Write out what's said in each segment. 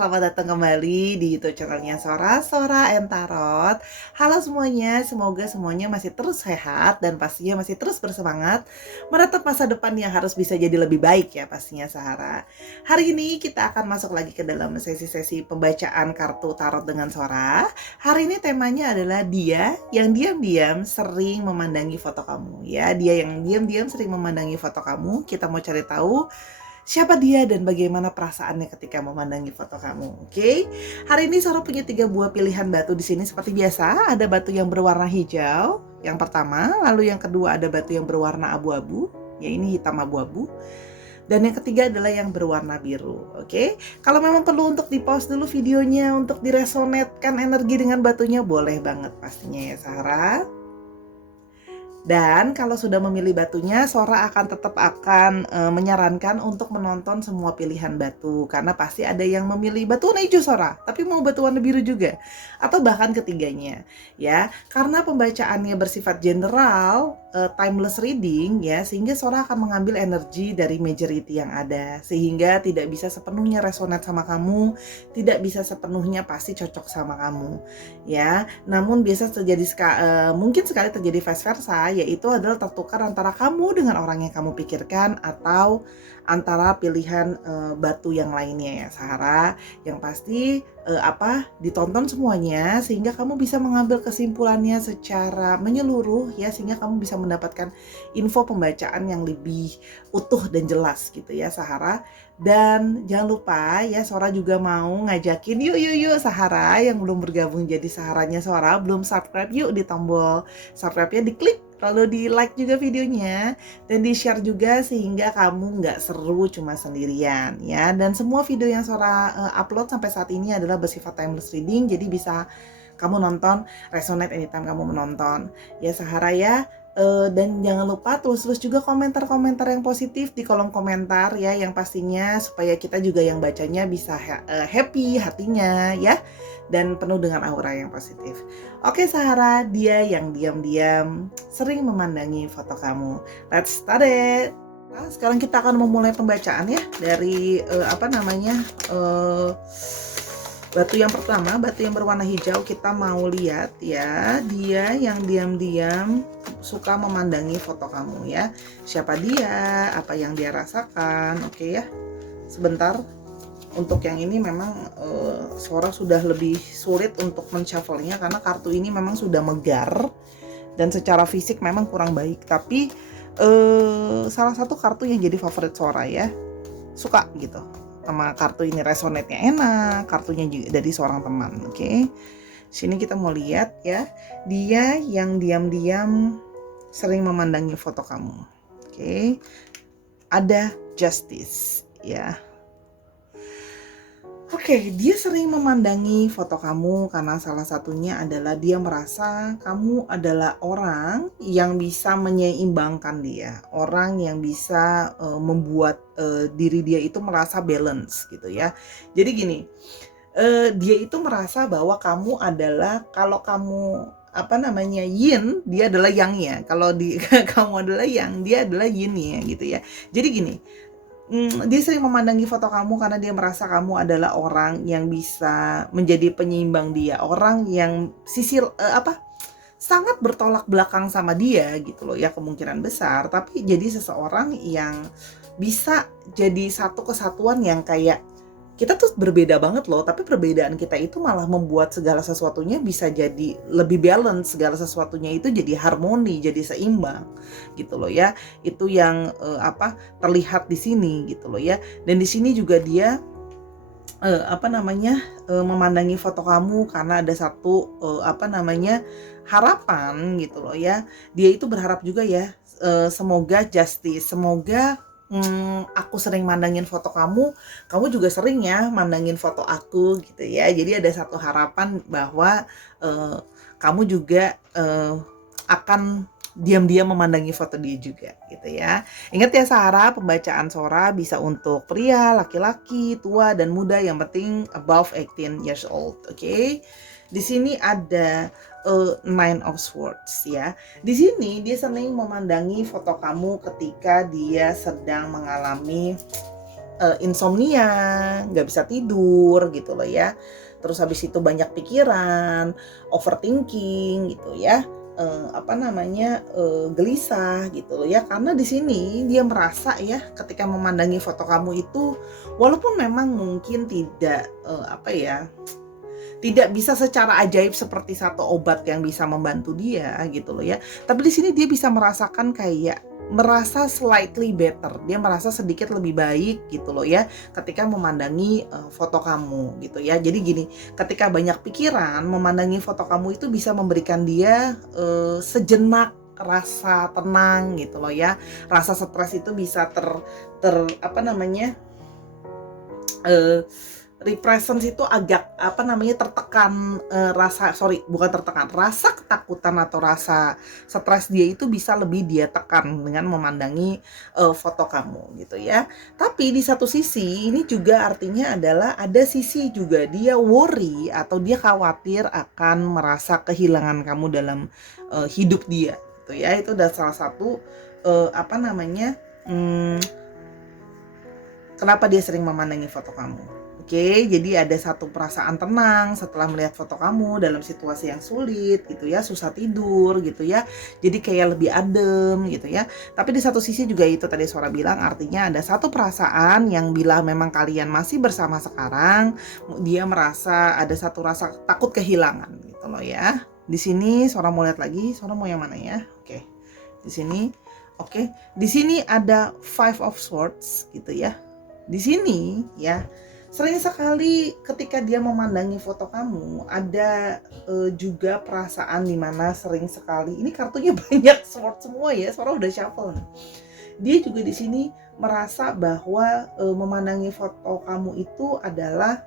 selamat datang kembali di YouTube channelnya Sora and Tarot. Halo semuanya, semoga semuanya masih terus sehat dan pastinya masih terus bersemangat menatap masa depan yang harus bisa jadi lebih baik ya pastinya Sahara. Hari ini kita akan masuk lagi ke dalam sesi-sesi pembacaan kartu tarot dengan Sora. Hari ini temanya adalah dia yang diam-diam sering memandangi foto kamu ya. Dia yang diam-diam sering memandangi foto kamu. Kita mau cari tahu siapa dia dan bagaimana perasaannya ketika memandangi foto kamu. Oke. Hari ini Sora punya 3 buah pilihan batu di sini seperti biasa. Ada batu yang berwarna hijau, yang pertama, lalu yang kedua ada batu yang berwarna abu-abu, ya ini hitam abu-abu. Dan yang ketiga adalah yang berwarna biru. Oke. Kalau memang perlu untuk di-pause dulu videonya untuk diresonetkan energi dengan batunya, boleh banget pastinya ya Sarah. Dan kalau sudah memilih batunya, Sora akan tetap menyarankan untuk menonton semua pilihan batu. Karena pasti ada yang memilih batu warna hijau Sora, tapi mau batu warna biru juga. Atau bahkan ketiganya. Ya, karena pembacaannya bersifat general, timeless reading ya, sehingga Sora akan mengambil energi dari majority yang ada. Sehingga tidak bisa sepenuhnya resonate sama kamu, tidak bisa sepenuhnya pasti cocok sama kamu. Ya, namun biasa terjadi mungkin sekali terjadi vice versa, yaitu adalah tertukar antara kamu dengan orang yang kamu pikirkan atau antara pilihan batu yang lainnya ya Sahara. Yang pasti ditonton semuanya sehingga kamu bisa mengambil kesimpulannya secara menyeluruh ya, sehingga kamu bisa mendapatkan info pembacaan yang lebih utuh dan jelas gitu ya Sahara. Dan jangan lupa ya, Sora juga mau ngajakin yuk Sahara yang belum bergabung jadi Saharanya Sora, belum subscribe, yuk di tombol subscribe-nya diklik, lalu di like juga videonya dan di share juga sehingga kamu nggak seru cuma sendirian ya. Dan semua video yang Sora upload sampai saat ini adalah bersifat timeless reading, jadi bisa kamu nonton, resonate anytime kamu menonton ya Sahara ya. Dan jangan lupa tulis juga komentar-komentar yang positif di kolom komentar ya, yang pastinya supaya kita juga yang bacanya bisa happy hatinya ya, dan penuh dengan aura yang positif. Oke Sahara, dia yang diam-diam sering memandangi foto kamu. Let's start it. Nah, sekarang kita akan memulai pembacaan ya dari batu yang pertama, batu yang berwarna hijau. Kita mau lihat ya, dia yang diam-diam suka memandangi foto kamu ya. Siapa dia, apa yang dia rasakan. Oke ya, sebentar. Untuk yang ini memang Sora sudah lebih sulit untuk men-shuffle-nya karena kartu ini memang sudah megar dan secara fisik memang kurang baik. Tapi salah satu kartu yang jadi favorit Sora ya, suka gitu sama kartu ini, resonate-nya enak, kartunya juga dari seorang teman. Oke. Sini kita mau lihat ya, dia yang diam-diam sering memandangi foto kamu. Oke. Ada justice ya. Oke, dia sering memandangi foto kamu karena salah satunya adalah dia merasa kamu adalah orang yang bisa menyeimbangkan dia, orang yang bisa membuat diri dia itu merasa balance gitu ya. Jadi gini, dia itu merasa bahwa kamu adalah, kalau kamu yin, dia adalah yang-nya. Kalau kamu adalah yang, dia adalah yin-nya gitu ya. Jadi gini, dia sering memandangi foto kamu karena dia merasa kamu adalah orang yang bisa menjadi penyeimbang dia, orang yang sangat bertolak belakang sama dia gitu loh ya, kemungkinan besar, tapi jadi seseorang yang bisa jadi satu kesatuan yang kayak kita tuh berbeda banget loh, tapi perbedaan kita itu malah membuat segala sesuatunya bisa jadi lebih balance, segala sesuatunya itu jadi harmoni, jadi seimbang gitu loh ya. Itu yang terlihat di sini gitu loh ya. Dan di sini juga dia memandangi foto kamu karena ada satu harapan gitu loh ya. Dia itu berharap juga ya, semoga justice, semoga aku sering mandangin foto kamu, kamu juga sering ya mandangin foto aku gitu ya. Jadi ada satu harapan bahwa kamu juga akan diam-diam memandangi foto dia juga gitu ya. Ingat ya Sarah, pembacaan Sora bisa untuk pria, laki-laki, tua dan muda, yang penting above 18 years old. Oke. Di sini ada Nine of Swords ya. Di sini dia sering memandangi foto kamu ketika dia sedang mengalami insomnia, nggak bisa tidur gitu loh ya. Terus habis itu banyak pikiran, overthinking gitu ya. Gelisah gitu loh ya, karena di sini dia merasa ya ketika memandangi foto kamu itu, walaupun memang mungkin tidak tidak bisa secara ajaib seperti satu obat yang bisa membantu dia gitu loh ya. Tapi di sini dia bisa merasakan kayak merasa slightly better. Dia merasa sedikit lebih baik gitu loh ya ketika memandangi foto kamu gitu ya. Jadi gini, ketika banyak pikiran, memandangi foto kamu itu bisa memberikan dia sejenak rasa tenang gitu loh ya. Rasa stres itu bisa ter apa namanya? Represence itu agak tertekan, rasa ketakutan atau rasa stres dia itu bisa lebih dia tekan dengan memandangi foto kamu gitu ya. Tapi di satu sisi ini juga artinya adalah ada sisi juga dia worry atau dia khawatir akan merasa kehilangan kamu dalam hidup dia gitu ya. Itu udah salah satu kenapa dia sering memandangi foto kamu. Oke, jadi ada satu perasaan tenang setelah melihat foto kamu dalam situasi yang sulit gitu ya, susah tidur gitu ya. Jadi kayak lebih adem gitu ya. Tapi di satu sisi juga itu tadi Sora bilang, artinya ada satu perasaan yang bila memang kalian masih bersama sekarang, dia merasa ada satu rasa takut kehilangan gitu loh ya. Di sini Sora mau lihat lagi, Sora mau yang mana ya? Oke. Di sini. Oke, di sini ada Five of Swords gitu ya. Di sini ya, sering sekali ketika dia memandangi foto kamu ada juga perasaan dimana sering sekali ini kartunya banyak sword semua ya, Sora udah shuffle. Dia juga di sini merasa bahwa memandangi foto kamu itu adalah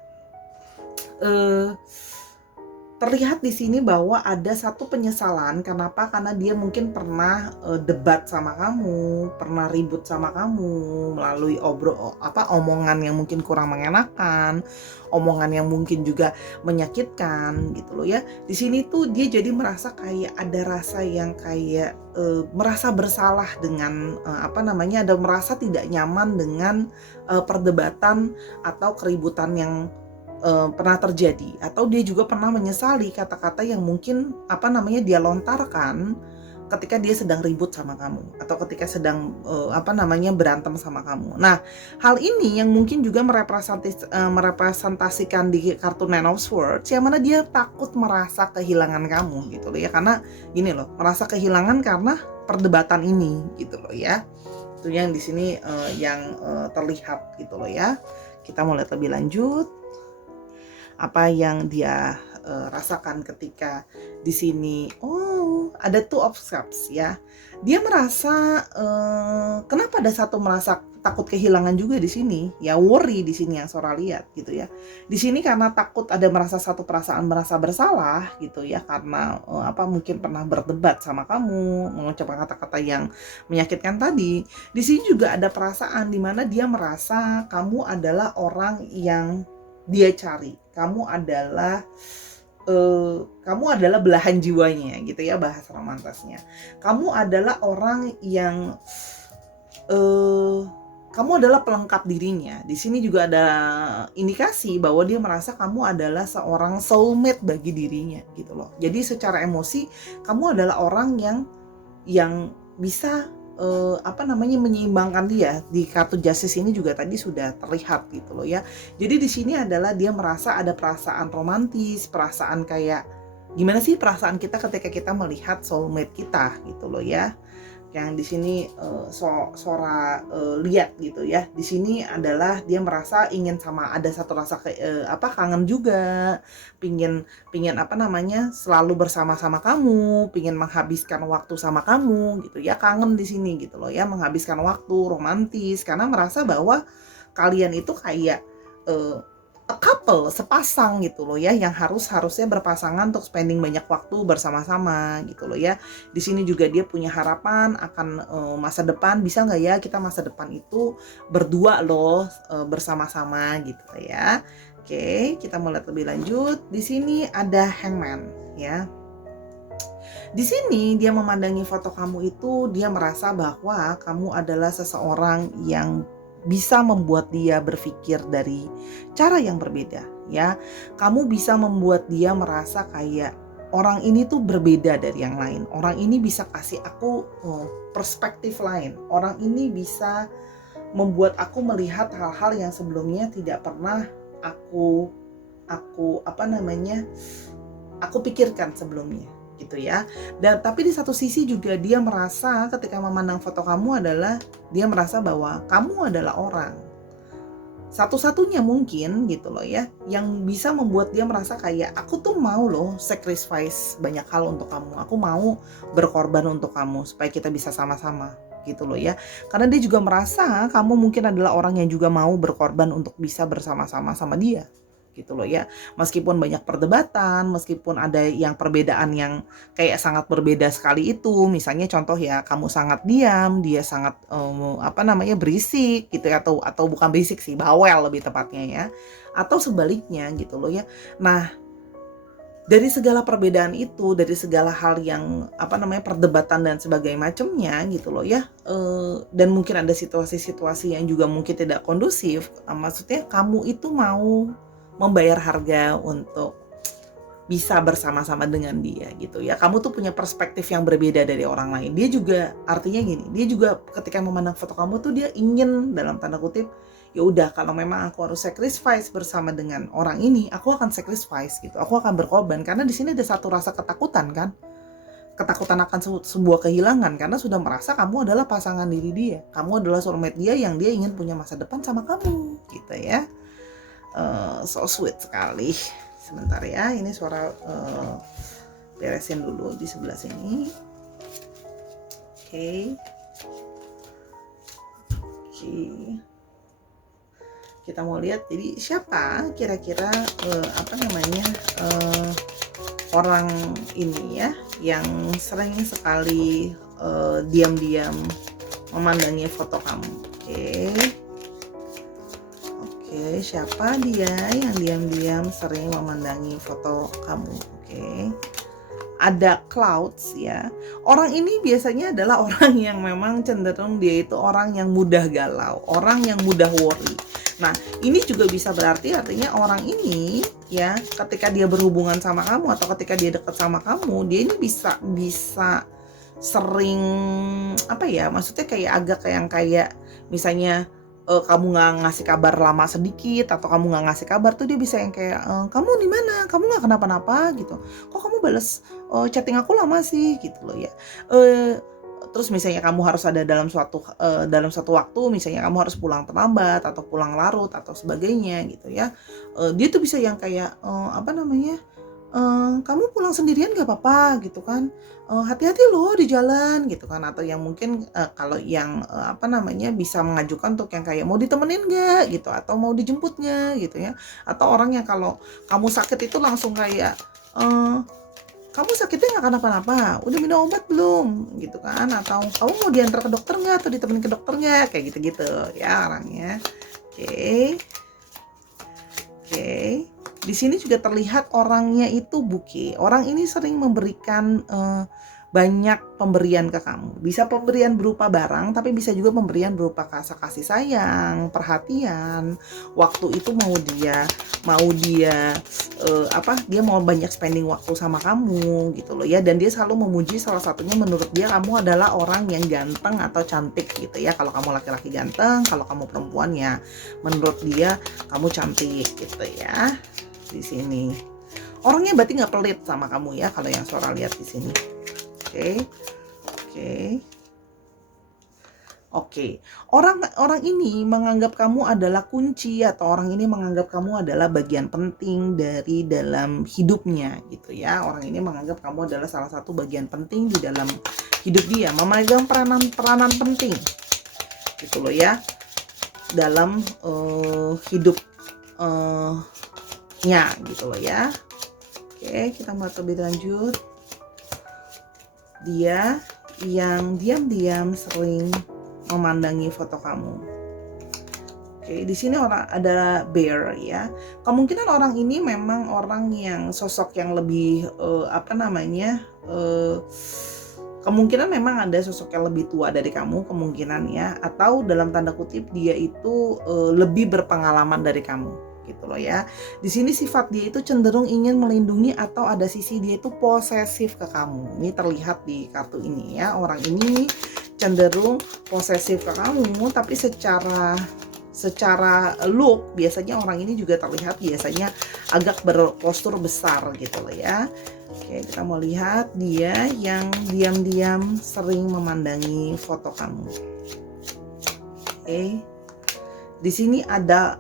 terlihat di sini bahwa ada satu penyesalan. Kenapa? Karena dia mungkin pernah debat sama kamu, pernah ribut sama kamu melalui omongan yang mungkin kurang mengenakan, omongan yang mungkin juga menyakitkan gitu loh ya. Di sini tuh dia jadi merasa kayak ada rasa yang kayak merasa bersalah dengan ada merasa tidak nyaman dengan perdebatan atau keributan yang pernah terjadi, atau dia juga pernah menyesali kata-kata yang mungkin dia lontarkan ketika dia sedang ribut sama kamu atau ketika sedang berantem sama kamu. Nah, hal ini yang mungkin juga merepresentasikan di kartu Nine of Swords, yang mana dia takut merasa kehilangan kamu gitu loh ya, karena gini loh, merasa kehilangan karena perdebatan ini gitu loh ya. Itu yang di sini yang terlihat gitu loh ya. Kita mau lihat lebih lanjut apa yang dia rasakan ketika di sini. Oh, ada Two of Cups ya. Dia merasa kenapa ada satu merasa takut kehilangan juga di sini. Ya worry di sini yang Sora lihat gitu ya. Di sini karena takut ada merasa satu perasaan merasa bersalah gitu ya, karena mungkin pernah berdebat sama kamu, mengucapkan kata-kata yang menyakitkan tadi. Di sini juga ada perasaan di mana dia merasa kamu adalah orang yang dia cari. Kamu adalah belahan jiwanya gitu ya, bahasa romantisnya. Kamu adalah orang yang kamu adalah pelengkap dirinya. Di sini juga ada indikasi bahwa dia merasa kamu adalah seorang soulmate bagi dirinya gitu loh. Jadi secara emosi kamu adalah orang yang bisa menyeimbangkan dia. Di kartu Justice ini juga tadi sudah terlihat gitu loh ya. Jadi di sini adalah dia merasa ada perasaan romantis, perasaan kayak gimana sih perasaan kita ketika kita melihat soulmate kita gitu loh ya. Yang di sini Sora lihat gitu ya. Di sini adalah dia merasa ingin ada satu rasa kangen juga, pingin selalu bersama-sama kamu, pingin menghabiskan waktu sama kamu gitu ya. Kangen di sini gitu loh ya, menghabiskan waktu romantis karena merasa bahwa kalian itu kayak a couple, sepasang gitu loh ya, yang harusnya berpasangan untuk spending banyak waktu bersama-sama gitu loh ya. Di sini juga dia punya harapan akan masa depan, bisa nggak ya kita masa depan itu berdua loh, bersama-sama gitu ya. Oke, kita mau lihat lebih lanjut. Di sini ada Hangman ya. Di sini dia memandangi foto kamu itu, dia merasa bahwa kamu adalah seseorang yang bisa membuat dia berpikir dari cara yang berbeda ya. Kamu bisa membuat dia merasa kayak orang ini tuh berbeda dari yang lain. Orang ini bisa kasih aku perspektif lain. Orang ini bisa membuat aku melihat hal-hal yang sebelumnya tidak pernah aku aku pikirkan sebelumnya gitu ya. Dan tapi di satu sisi juga dia merasa ketika memandang foto kamu adalah dia merasa bahwa kamu adalah orang satu-satunya mungkin gitu loh ya, yang bisa membuat dia merasa kayak aku tuh mau loh sacrifice banyak hal untuk kamu, aku mau berkorban untuk kamu supaya kita bisa sama-sama gitu loh ya. Karena dia juga merasa kamu mungkin adalah orang yang juga mau berkorban untuk bisa bersama-sama sama dia gitu loh ya. Meskipun banyak perdebatan, meskipun ada yang perbedaan yang kayak sangat berbeda sekali itu, misalnya contoh ya, kamu sangat diam, dia sangat berisik gitu ya, atau bukan berisik sih, bawel lebih tepatnya ya, atau sebaliknya gitu loh ya. Nah, dari segala perbedaan itu, dari segala hal yang perdebatan dan sebagainya macamnya gitu loh ya, dan mungkin ada situasi-situasi yang juga mungkin tidak kondusif, maksudnya kamu itu mau membayar harga untuk bisa bersama-sama dengan dia gitu ya. Kamu tuh punya perspektif yang berbeda dari orang lain. Dia juga artinya gini, dia juga ketika memandang foto kamu tuh dia ingin dalam tanda kutip, ya udah kalau memang aku harus sacrifice bersama dengan orang ini, aku akan sacrifice gitu. Aku akan berkorban karena di sini ada satu rasa ketakutan kan. Ketakutan akan sebuah kehilangan karena sudah merasa kamu adalah pasangan diri dia. Kamu adalah soulmate dia yang dia ingin punya masa depan sama kamu gitu ya. So sweet sekali. Sebentar ya, ini suara beresin dulu di sebelah sini. Oke. Kita mau lihat jadi siapa kira-kira orang ini ya yang sering sekali diam-diam memandangi foto kamu. Oke, siapa dia yang diam-diam sering memandangi foto kamu? Oke. Ada clouds ya. Orang ini biasanya adalah orang yang memang cenderung dia itu orang yang mudah galau, orang yang mudah worry. Nah, ini juga bisa berarti artinya orang ini ya, ketika dia berhubungan sama kamu atau ketika dia dekat sama kamu, dia ini bisa sering maksudnya kayak agak kayak misalnya kamu nggak ngasih kabar lama sedikit atau kamu nggak ngasih kabar tuh dia bisa yang kayak kamu di mana, kamu nggak kenapa-napa gitu, kok kamu balas chatting aku lama sih gitu loh ya. Terus misalnya kamu harus ada dalam suatu waktu, misalnya kamu harus pulang terlambat atau pulang larut atau sebagainya gitu ya, dia tuh bisa yang kayak kamu pulang sendirian gak apa-apa gitu kan, hati-hati loh di jalan gitu kan, atau yang mungkin kalau yang bisa mengajukan untuk yang kayak mau ditemenin gak gitu, atau mau dijemput gak gitu ya, atau orang yang kalau kamu sakit itu langsung kayak kamu sakitnya gak kenapa-napa, udah minum obat belum gitu kan, atau kamu mau diantar ke dokter gak atau ditemenin ke dokter gak, kayak gitu-gitu ya orangnya. Oke. Di sini juga terlihat orangnya itu buke. Orang ini sering memberikan banyak pemberian ke kamu. Bisa pemberian berupa barang, tapi bisa juga pemberian berupa kasih sayang, perhatian. Waktu itu dia mau banyak spending waktu sama kamu gitu loh ya. Dan dia selalu memuji, salah satunya menurut dia kamu adalah orang yang ganteng atau cantik gitu ya. Kalau kamu laki-laki ganteng, kalau kamu perempuan ya menurut dia kamu cantik gitu ya. Di sini orangnya berarti nggak pelit sama kamu ya kalau yang Sora lihat di sini. Oke. Orang ini menganggap kamu adalah kunci, atau orang ini menganggap kamu adalah bagian penting dari dalam hidupnya gitu ya. Orang ini menganggap kamu adalah salah satu bagian penting di dalam hidup dia, memegang peranan penting gitu loh ya dalam hidup gitu loh ya. Oke, kita mau lebih lanjut. Dia yang diam-diam sering memandangi foto kamu. Oke, di sini orang ada bear ya. Kemungkinan orang ini memang orang yang sosok yang lebih Kemungkinan memang ada sosok yang lebih tua dari kamu, kemungkinan ya, atau dalam tanda kutip dia itu lebih berpengalaman dari kamu, gitu loh ya. Di sini sifat dia itu cenderung ingin melindungi atau ada sisi dia itu posesif ke kamu. Ini terlihat di kartu ini ya. Orang ini cenderung posesif ke kamu, tapi secara look biasanya orang ini juga terlihat biasanya agak berpostur besar gitu loh ya. Oke, kita mau lihat dia yang diam-diam sering memandangi foto kamu. Oke. Di sini ada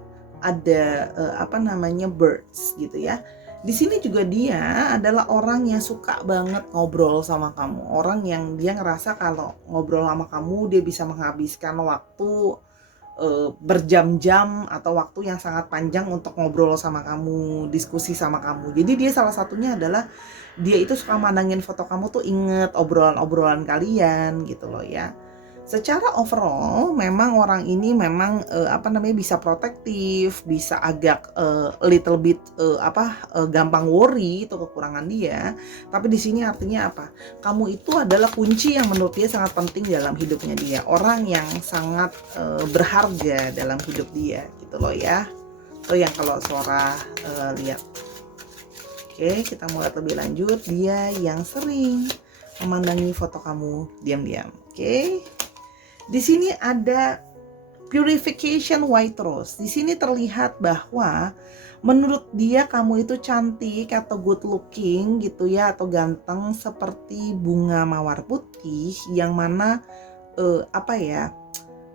apa namanya, birds gitu ya. Di sini juga dia adalah orang yang suka banget ngobrol sama kamu. Orang yang dia ngerasa kalau ngobrol sama kamu dia bisa menghabiskan waktu berjam-jam atau waktu yang sangat panjang untuk ngobrol sama kamu, diskusi sama kamu. Jadi dia salah satunya adalah dia itu suka mandangin foto kamu tuh inget obrolan-obrolan kalian gitu loh ya. Secara overall memang orang ini memang apa namanya, bisa protektif, bisa agak little bit gampang worry, itu kekurangan dia. Tapi di sini artinya apa? Kamu itu adalah kunci yang menurut dia sangat penting dalam hidupnya dia. Orang yang sangat berharga dalam hidup dia gitu loh ya. Itu yang kalau Sora lihat. Oke, kita mulai lebih lanjut. Dia yang sering memandangi foto kamu diam-diam. Oke. Di sini ada purification white rose. Di sini terlihat bahwa menurut dia kamu itu cantik atau good looking gitu ya, atau ganteng seperti bunga mawar putih yang mana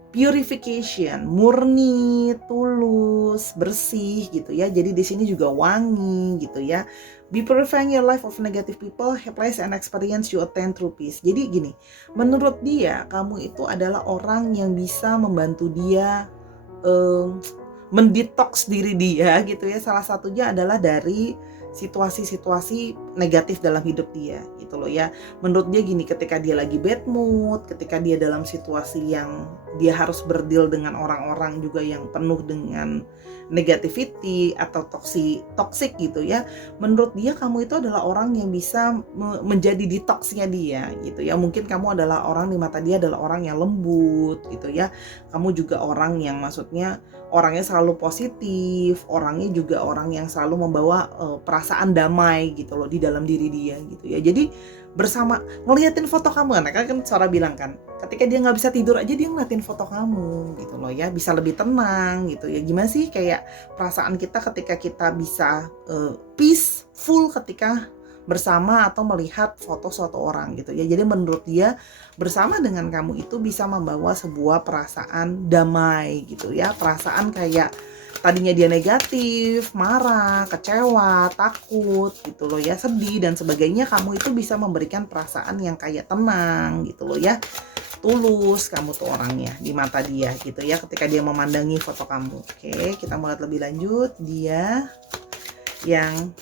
purification, murni, tulus, bersih gitu ya. Jadi di sini juga wangi gitu ya. Be purifying your life of negative people, place and experience you attain through peace. Jadi gini, menurut dia kamu itu adalah orang yang bisa membantu dia mendetoks diri dia gitu ya. Salah satunya adalah dari situasi-situasi negatif dalam hidup dia gitu loh ya. Menurut dia gini, ketika dia lagi bad mood, ketika dia dalam situasi yang dia harus berdeal dengan orang-orang juga yang penuh dengan negativity atau toxic gitu ya, menurut dia kamu itu adalah orang yang bisa menjadi detoxnya dia gitu ya. Mungkin kamu adalah orang, di mata dia adalah orang yang lembut gitu ya. Kamu juga orang yang maksudnya orangnya selalu positif, orangnya juga orang yang selalu membawa perasaan damai gitu loh di dalam diri dia gitu ya. Jadi bersama ngeliatin foto kamu kan Sora bilang kan, ketika dia nggak bisa tidur aja dia ngeliatin foto kamu gitu loh ya, bisa lebih tenang gitu ya. Gimana sih kayak perasaan kita ketika kita bisa peaceful ketika bersama atau melihat foto suatu orang gitu ya. Jadi menurut dia bersama dengan kamu itu bisa membawa sebuah perasaan damai gitu ya. Perasaan kayak tadinya dia negatif, marah, kecewa, takut gitu loh ya, sedih dan sebagainya, kamu itu bisa memberikan perasaan yang kayak tenang gitu loh ya. Tulus kamu tuh orangnya di mata dia gitu ya ketika dia memandangi foto kamu. Oke, kita mulai lebih lanjut. Dia yang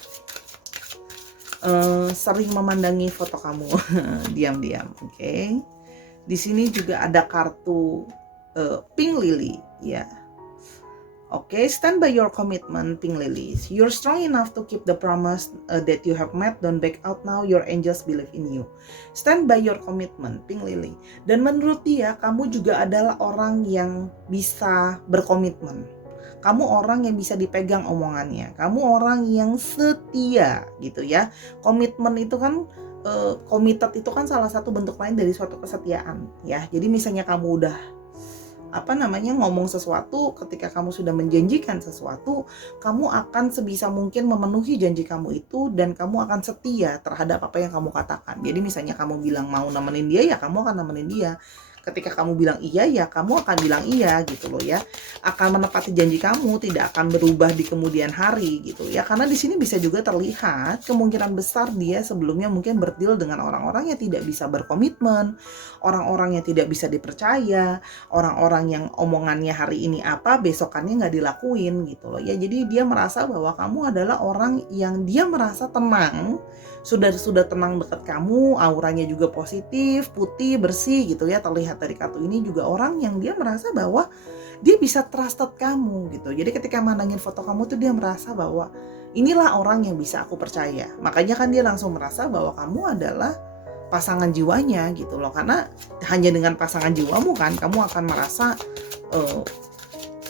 sering memandangi foto kamu diam-diam. Oke. Di sini juga ada kartu pink lily ya. Oke, stand by your commitment, pink lilies. You're strong enough to keep the promise that you have made. Don't back out now. Your angels believe in you. Stand by your commitment, pink lily. Dan menurut dia, kamu juga adalah orang yang bisa berkomitmen. Kamu orang yang bisa dipegang omongannya. Kamu orang yang setia gitu ya. Komitmen itu kan committed itu kan salah satu bentuk lain dari suatu kesetiaan ya. Jadi misalnya kamu udah ngomong sesuatu, ketika kamu sudah menjanjikan sesuatu, kamu akan sebisa mungkin memenuhi janji kamu itu dan kamu akan setia terhadap apa yang kamu katakan. Jadi misalnya kamu bilang mau nemenin dia, ya kamu akan nemenin dia. Ketika kamu bilang iya, ya kamu akan bilang iya gitu loh ya. Akan menepati janji kamu, tidak akan berubah di kemudian hari gitu ya. Karena di sini bisa juga terlihat kemungkinan besar dia sebelumnya mungkin berdeal dengan orang-orang yang tidak bisa berkomitmen, orang-orang yang tidak bisa dipercaya, orang-orang yang omongannya hari ini apa, besokannya nggak dilakuin gitu loh ya. Jadi dia merasa bahwa kamu adalah orang yang dia merasa tenang, sudah tenang dekat kamu, auranya juga positif, putih, bersih gitu ya. Terlihat dari kartu ini juga orang yang dia merasa bahwa dia bisa trusted kamu gitu. Jadi ketika mandangin foto kamu tuh dia merasa bahwa inilah orang yang bisa aku percaya. Makanya kan dia langsung merasa bahwa kamu adalah pasangan jiwanya gitu loh. Karena hanya dengan pasangan jiwamu kan kamu akan merasa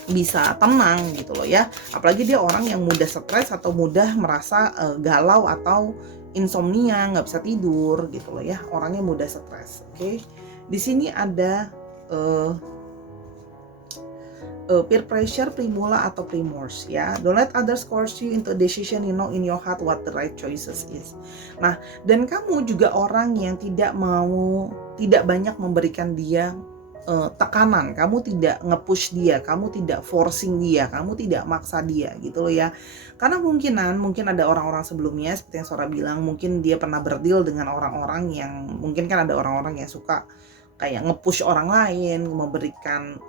bisa tenang gitu loh ya. Apalagi dia orang yang mudah stres atau mudah merasa galau atau insomnia, nggak bisa tidur gitu loh ya. Orangnya mudah stres. Oke. Di sini ada peer pressure, primula atau primors ya. Don't let others force you into a decision you know in your heart what the right choices is. Nah, dan kamu juga orang yang tidak banyak memberikan dia tekanan, kamu tidak nge-push dia, kamu tidak forcing dia, kamu tidak maksa dia gitu loh ya. Karena mungkin ada orang-orang sebelumnya seperti yang Sora bilang, mungkin dia pernah berdeal dengan orang-orang yang mungkin kan ada orang-orang yang suka kayak nge-push orang lain, memberikan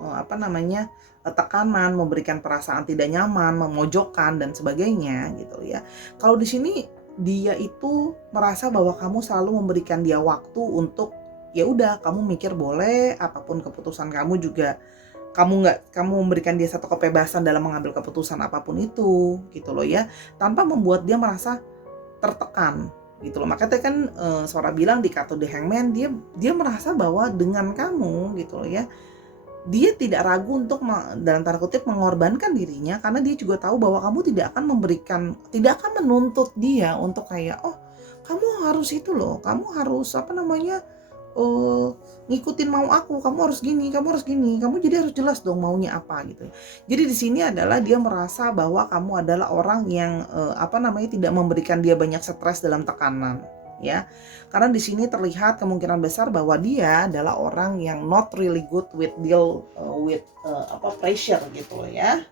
tekanan, memberikan perasaan tidak nyaman, memojokkan dan sebagainya gitu ya. Kalau di sini dia itu merasa bahwa kamu selalu memberikan dia waktu untuk ya udah kamu mikir boleh, apapun keputusan kamu juga kamu memberikan dia satu kebebasan dalam mengambil keputusan apapun itu gitu loh ya, tanpa membuat dia merasa tertekan gitu loh. Makanya kan Sora bilang di kartu The Hangman, dia merasa bahwa dengan kamu gitu loh ya, dia tidak ragu untuk dalam tanda kutip mengorbankan dirinya, karena dia juga tahu bahwa kamu tidak akan menuntut dia untuk kayak kamu harus itu loh, kamu harus ngikutin mau aku, kamu harus gini, kamu jadi harus jelas dong maunya apa gitu. Jadi di sini adalah dia merasa bahwa kamu adalah orang yang tidak memberikan dia banyak stres dalam tekanan ya. Karena di sini terlihat kemungkinan besar bahwa dia adalah orang yang not really good with deal with pressure gitu loh ya.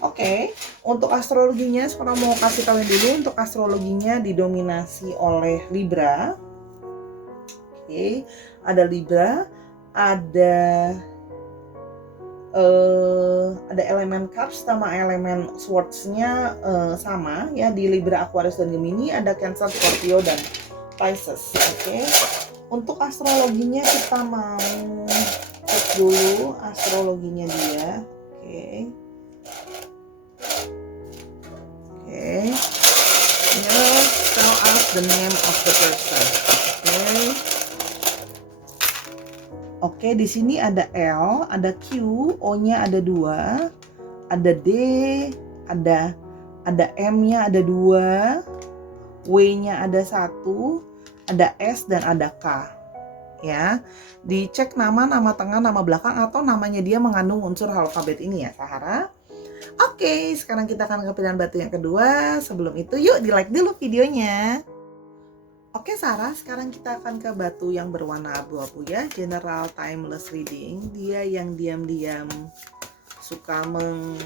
Oke, untuk astrologinya sekarang mau kasih tahu dulu, untuk astrologinya didominasi oleh Libra. Oke, ada Libra, ada elemen Cups sama elemen Swords-nya sama ya, di Libra, Aquarius dan Gemini. Ada Cancer, Scorpio dan Pisces. Oke. Untuk astrologinya kita mau cek dulu astrologinya dia. Oke. Just tell us the name of the person. Oke, di sini ada L, ada Q, O-nya ada 2, ada D, ada M-nya ada 2, W-nya ada 1, ada S dan ada K. Ya, dicek nama tengah, nama belakang atau namanya dia mengandung unsur alfabet ini ya, Sahara. Oke, sekarang kita akan ke pilihan batu yang kedua. Sebelum itu, yuk di-like dulu videonya. Oke Sarah, sekarang kita akan ke batu yang berwarna abu-abu ya, General Timeless Reading. Dia yang diam-diam suka memandangi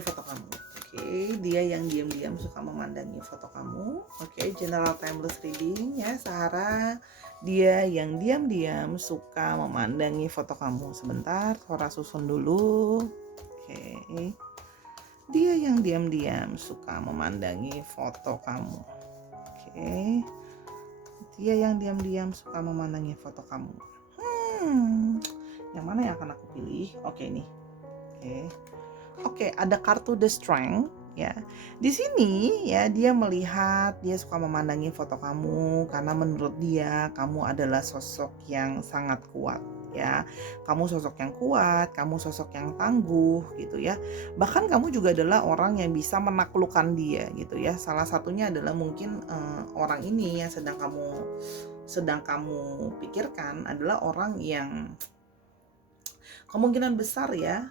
foto kamu. Oke, dia yang diam-diam suka memandangi foto kamu. Oke, General Timeless Reading ya, Sarah. Dia yang diam-diam suka memandangi foto kamu. Sebentar, Sora susun dulu. Oke. Dia yang diam-diam suka memandangi foto kamu. Oke. Dia yang diam-diam suka memandangi foto kamu. Yang mana yang akan aku pilih? Oke, nih. Oke, ada kartu The Strength ya. Di sini ya, dia melihat, dia suka memandangi foto kamu karena menurut dia kamu adalah sosok yang sangat kuat ya. Kamu sosok yang kuat, kamu sosok yang tangguh gitu ya. Bahkan kamu juga adalah orang yang bisa menaklukkan dia gitu ya. Salah satunya adalah mungkin orang ini yang sedang kamu pikirkan adalah orang yang kemungkinan besar ya,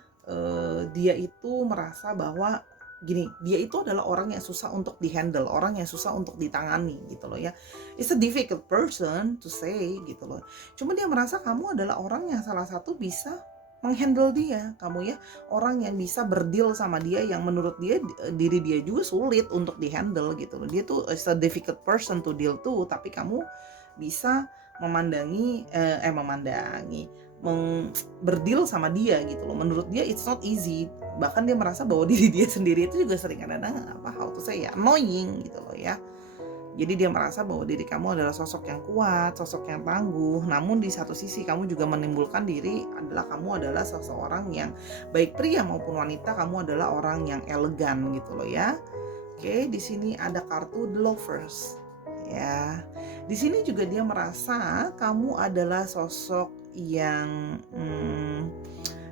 dia itu merasa bahwa gini, dia itu adalah orang yang susah untuk dihandle, orang yang susah untuk ditangani gitu loh ya. It's a difficult person to say gitu loh. Cuma dia merasa kamu adalah orang yang salah satu bisa menghandle dia, kamu ya, orang yang bisa berdeal sama dia, yang menurut dia diri dia juga sulit untuk dihandle gitu loh. Dia tuh is a difficult person to deal to, tapi kamu bisa berdeal sama dia gitu loh. Menurut dia it's not easy. Bahkan dia merasa bahwa diri dia sendiri itu juga sering kadang-kadang annoying gitu loh ya. Jadi dia merasa bahwa diri kamu adalah sosok yang kuat, sosok yang tangguh. Namun di satu sisi kamu juga menimbulkan diri kamu adalah seseorang yang baik pria maupun wanita, kamu adalah orang yang elegan gitu loh ya. Oke, di sini ada kartu The Lovers ya. Di sini juga dia merasa kamu adalah sosok yang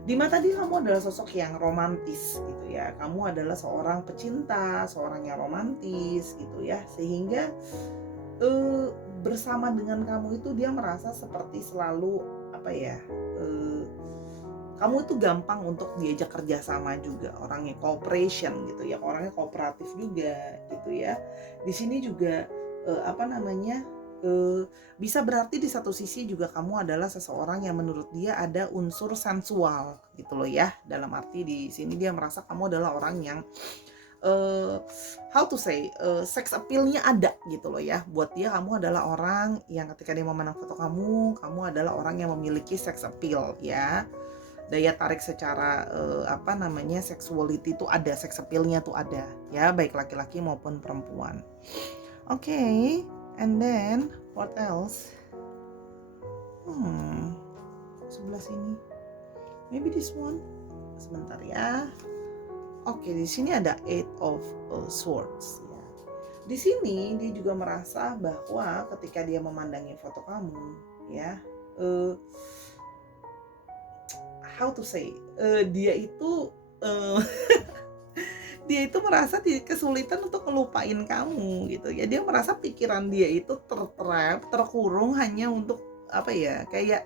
di mata dia kamu adalah sosok yang romantis gitu ya. Kamu adalah seorang pecinta, seorang yang romantis gitu ya. Sehingga bersama dengan kamu itu dia merasa seperti selalu apa ya? Kamu itu gampang untuk diajak kerjasama juga, orangnya cooperation gitu ya, orangnya kooperatif juga gitu ya. Di sini juga apa namanya, bisa berarti di satu sisi juga kamu adalah seseorang yang menurut dia ada unsur sensual gitu loh ya. Dalam arti di sini dia merasa kamu adalah orang yang how to say, sex appeal-nya ada gitu loh ya. Buat dia kamu adalah orang yang ketika dia memandang foto kamu adalah orang yang memiliki sex appeal ya. Daya tarik secara apa namanya, sexuality itu ada, sex appeal-nya tuh ada ya, baik laki-laki maupun perempuan. Oke, and then what else? Sebelah sini. Maybe this one. Sebentar ya. Oke, di sini ada Eight of Swords ya. Di sini dia juga merasa bahwa ketika dia memandangi foto kamu ya, how to say, dia itu dia itu merasa kesulitan untuk ngelupain kamu gitu ya. Dia merasa pikiran dia itu terkurung hanya untuk apa ya, kayak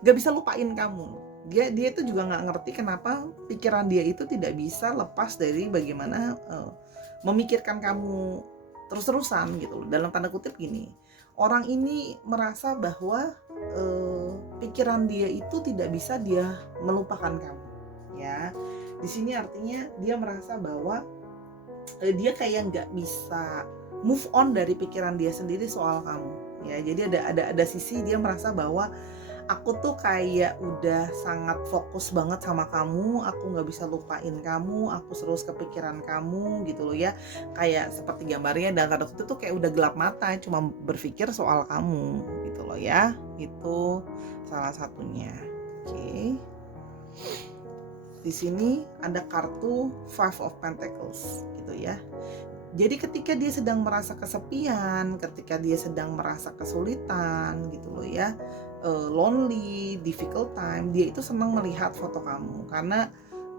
gak bisa lupain kamu. Dia itu juga gak ngerti kenapa pikiran dia itu tidak bisa lepas dari bagaimana memikirkan kamu terus-terusan gitu loh. Dalam tanda kutip gini, orang ini merasa bahwa pikiran dia itu tidak bisa dia melupakan kamu ya. Di sini artinya dia merasa bahwa dia kayak nggak bisa move on dari pikiran dia sendiri soal kamu ya. Jadi ada sisi dia merasa bahwa aku tuh kayak udah sangat fokus banget sama kamu, aku nggak bisa lupain kamu, aku terus kepikiran kamu gitu loh ya. Kayak seperti gambarnya dan tanda kutip tuh kayak udah gelap mata, cuma berpikir soal kamu gitu loh ya. Itu salah satunya. Oke. Di sini ada kartu Five of Pentacles gitu ya. Jadi ketika dia sedang merasa kesepian, ketika dia sedang merasa kesulitan gitu loh ya, lonely, difficult time, dia itu senang melihat foto kamu karena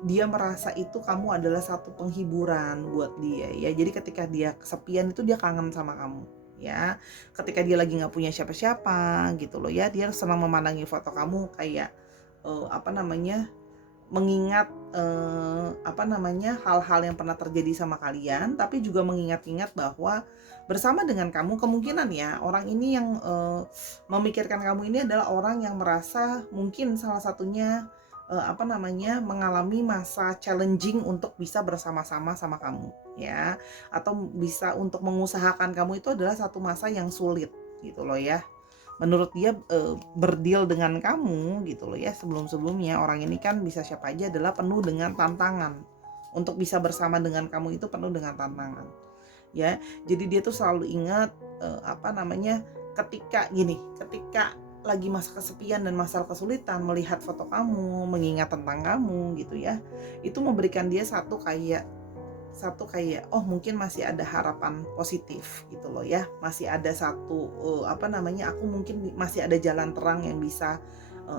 dia merasa itu kamu adalah satu penghiburan buat dia ya. Jadi ketika dia kesepian itu dia kangen sama kamu ya. Ketika dia lagi nggak punya siapa-siapa gitu loh ya, dia senang memandangi foto kamu kayak apa namanya, mengingat apa namanya, hal-hal yang pernah terjadi sama kalian, tapi juga mengingat-ingat bahwa bersama dengan kamu kemungkinan ya orang ini yang memikirkan kamu ini adalah orang yang merasa mungkin salah satunya apa namanya, mengalami masa challenging untuk bisa bersama-sama sama kamu ya, atau bisa untuk mengusahakan kamu itu adalah satu masa yang sulit gitu loh ya. Menurut dia berdeal dengan kamu gitu loh ya, sebelum-sebelumnya orang ini kan bisa siapa aja adalah penuh dengan tantangan. Untuk bisa bersama dengan kamu itu penuh dengan tantangan ya. Jadi dia tuh selalu ingat apa namanya, ketika lagi masa kesepian dan masa kesulitan melihat foto kamu, mengingat tentang kamu gitu ya, itu memberikan dia satu kayak oh mungkin masih ada harapan positif gitu loh ya, masih ada satu apa namanya, aku mungkin masih ada jalan terang yang bisa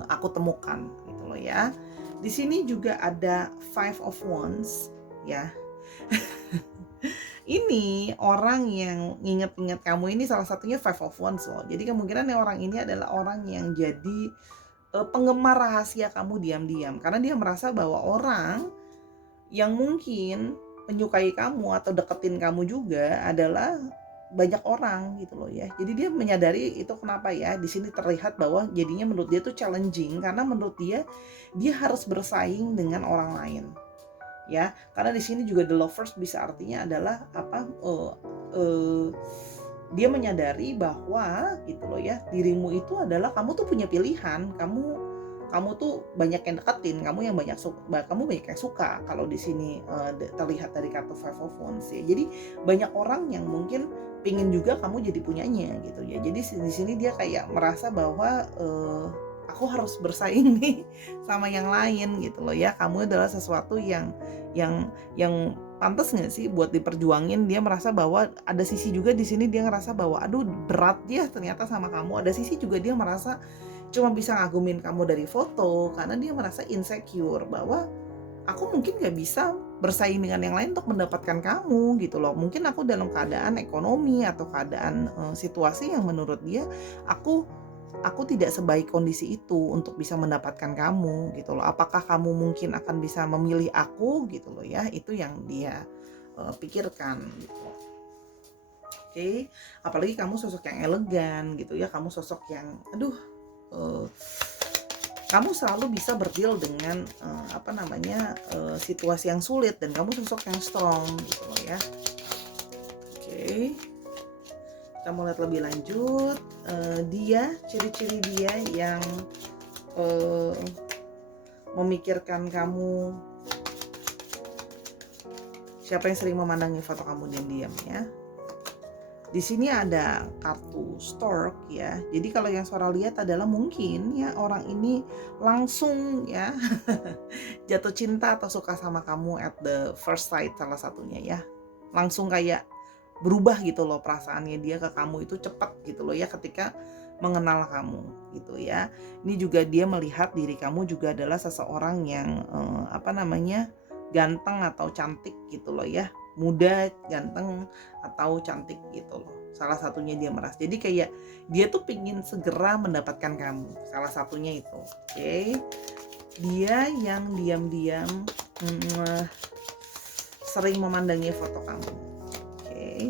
aku temukan gitu loh ya. Di sini juga ada Five of Wands ya. Ini orang yang inget-inget kamu ini salah satunya Five of Wands loh. Jadi kemungkinan orang ini adalah orang yang jadi penggemar rahasia kamu diam-diam, karena dia merasa bahwa orang yang mungkin menyukai kamu atau deketin kamu juga adalah banyak orang gitu loh ya. Jadi dia menyadari itu kenapa ya di sini terlihat bahwa jadinya menurut dia tuh challenging, karena menurut dia harus bersaing dengan orang lain ya. Karena di sini juga the lovers bisa artinya adalah apa, dia menyadari bahwa gitu loh ya, dirimu itu adalah, kamu tuh punya pilihan, kamu tuh banyak yang deketin, kamu banyak yang suka. Kalau di sini terlihat dari kartu Five of Wands ya. Jadi banyak orang yang mungkin pingin juga kamu jadi punyanya gitu ya. Jadi di sini dia kayak merasa bahwa aku harus bersaing nih sama yang lain gitu loh ya. Kamu adalah sesuatu yang pantas nggak sih buat diperjuangin. Dia merasa bahwa ada sisi juga di sini dia ngerasa bahwa aduh berat dia ternyata sama kamu. Ada sisi juga dia merasa cuma bisa ngagumin kamu dari foto karena dia merasa insecure bahwa aku mungkin gak bisa bersaing dengan yang lain untuk mendapatkan kamu gitu loh. Mungkin aku dalam keadaan ekonomi atau keadaan situasi yang menurut dia aku tidak sebaik kondisi itu untuk bisa mendapatkan kamu gitu loh. Apakah kamu mungkin akan bisa memilih aku gitu loh ya. Itu yang dia pikirkan gitu. Oke. Apalagi kamu sosok yang elegan gitu ya. Kamu sosok yang kamu selalu bisa berdeal dengan situasi yang sulit dan kamu sosok yang strong gitu loh ya. Oke. Kita mau lihat lebih lanjut. Ciri-ciri dia yang memikirkan kamu. Siapa yang sering memandangi foto kamu diam-diam ya. Di sini ada kartu stork ya. Jadi kalau yang Sora lihat adalah mungkin ya orang ini langsung ya jatuh cinta atau suka sama kamu at the first sight salah satunya ya. Langsung kayak berubah gitu loh perasaannya dia ke kamu itu cepat gitu loh ya ketika mengenal kamu gitu ya. Ini juga dia melihat diri kamu juga adalah seseorang yang ganteng atau cantik gitu loh ya. Muda, ganteng atau cantik gitu loh. Salah satunya dia merasa. Jadi kayak dia tuh pingin segera mendapatkan kamu. Salah satunya itu. Oke. Dia yang diam-diam sering memandangi foto kamu. Oke.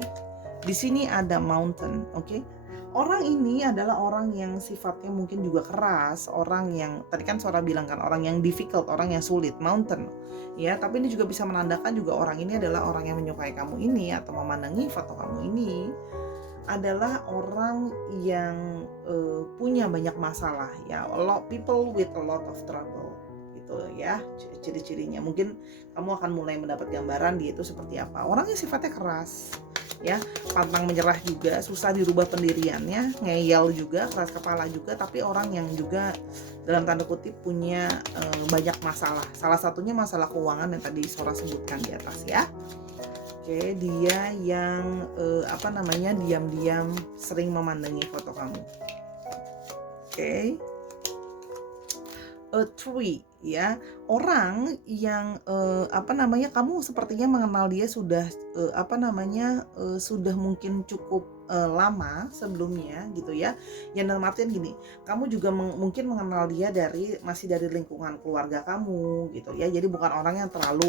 Di sini ada mountain, oke. Orang ini adalah orang yang sifatnya mungkin juga keras, orang yang tadi kan Sora bilang kan orang yang difficult, orang yang sulit, mountain. Ya, tapi ini juga bisa menandakan juga orang ini adalah orang yang menyukai kamu ini atau memandangi foto kamu ini adalah orang yang punya banyak masalah ya. A lot people with a lot of trouble gitu ya. Ciri-cirinya mungkin kamu akan mulai mendapat gambaran dia itu seperti apa. Orangnya sifatnya keras ya, pantang menyerah juga, susah dirubah pendiriannya, ngeyel juga, keras kepala juga, tapi orang yang juga dalam tanda kutip punya banyak masalah. Salah satunya masalah keuangan yang tadi Sora sebutkan di atas ya. Oke, dia yang diam-diam sering memandangi foto kamu. Oke. A tree ya, orang yang kamu sepertinya mengenal dia sudah sudah mungkin cukup lama sebelumnya gitu ya. Yang dalam artian gini, kamu juga mungkin mengenal dia masih dari lingkungan keluarga kamu gitu ya. Jadi bukan orang yang terlalu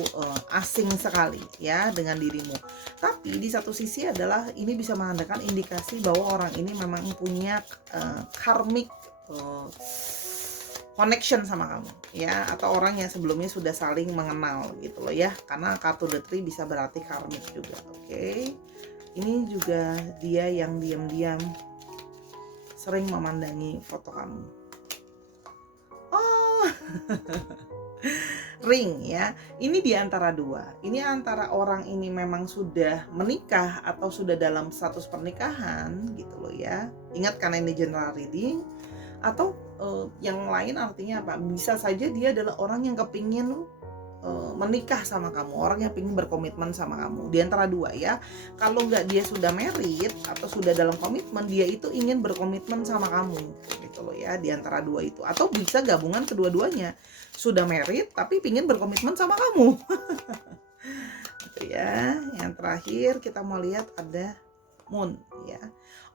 asing sekali ya dengan dirimu. Tapi di satu sisi adalah ini bisa menandakan indikasi bahwa orang ini memang punya karmic connection sama kamu ya, atau orang yang sebelumnya sudah saling mengenal gitu loh ya, karena kartu the tree bisa berarti karmik juga. Oke. Ini juga dia yang diam-diam sering memandangi foto kamu. Oh ring ya, ini di antara dua. Ini antara orang ini memang sudah menikah atau sudah dalam status pernikahan gitu loh ya. Ingat karena ini general reading. Atau yang lain artinya apa? Bisa saja dia adalah orang yang kepingin menikah sama kamu, orang yang pengen berkomitmen sama kamu. Di antara dua ya. Kalau nggak dia sudah married atau sudah dalam komitmen, dia itu ingin berkomitmen sama kamu gitu loh ya. Di antara dua itu. Atau bisa gabungan kedua-duanya. Sudah married tapi pengen berkomitmen sama kamu. Gitu ya. Yang terakhir kita mau lihat ada moon ya.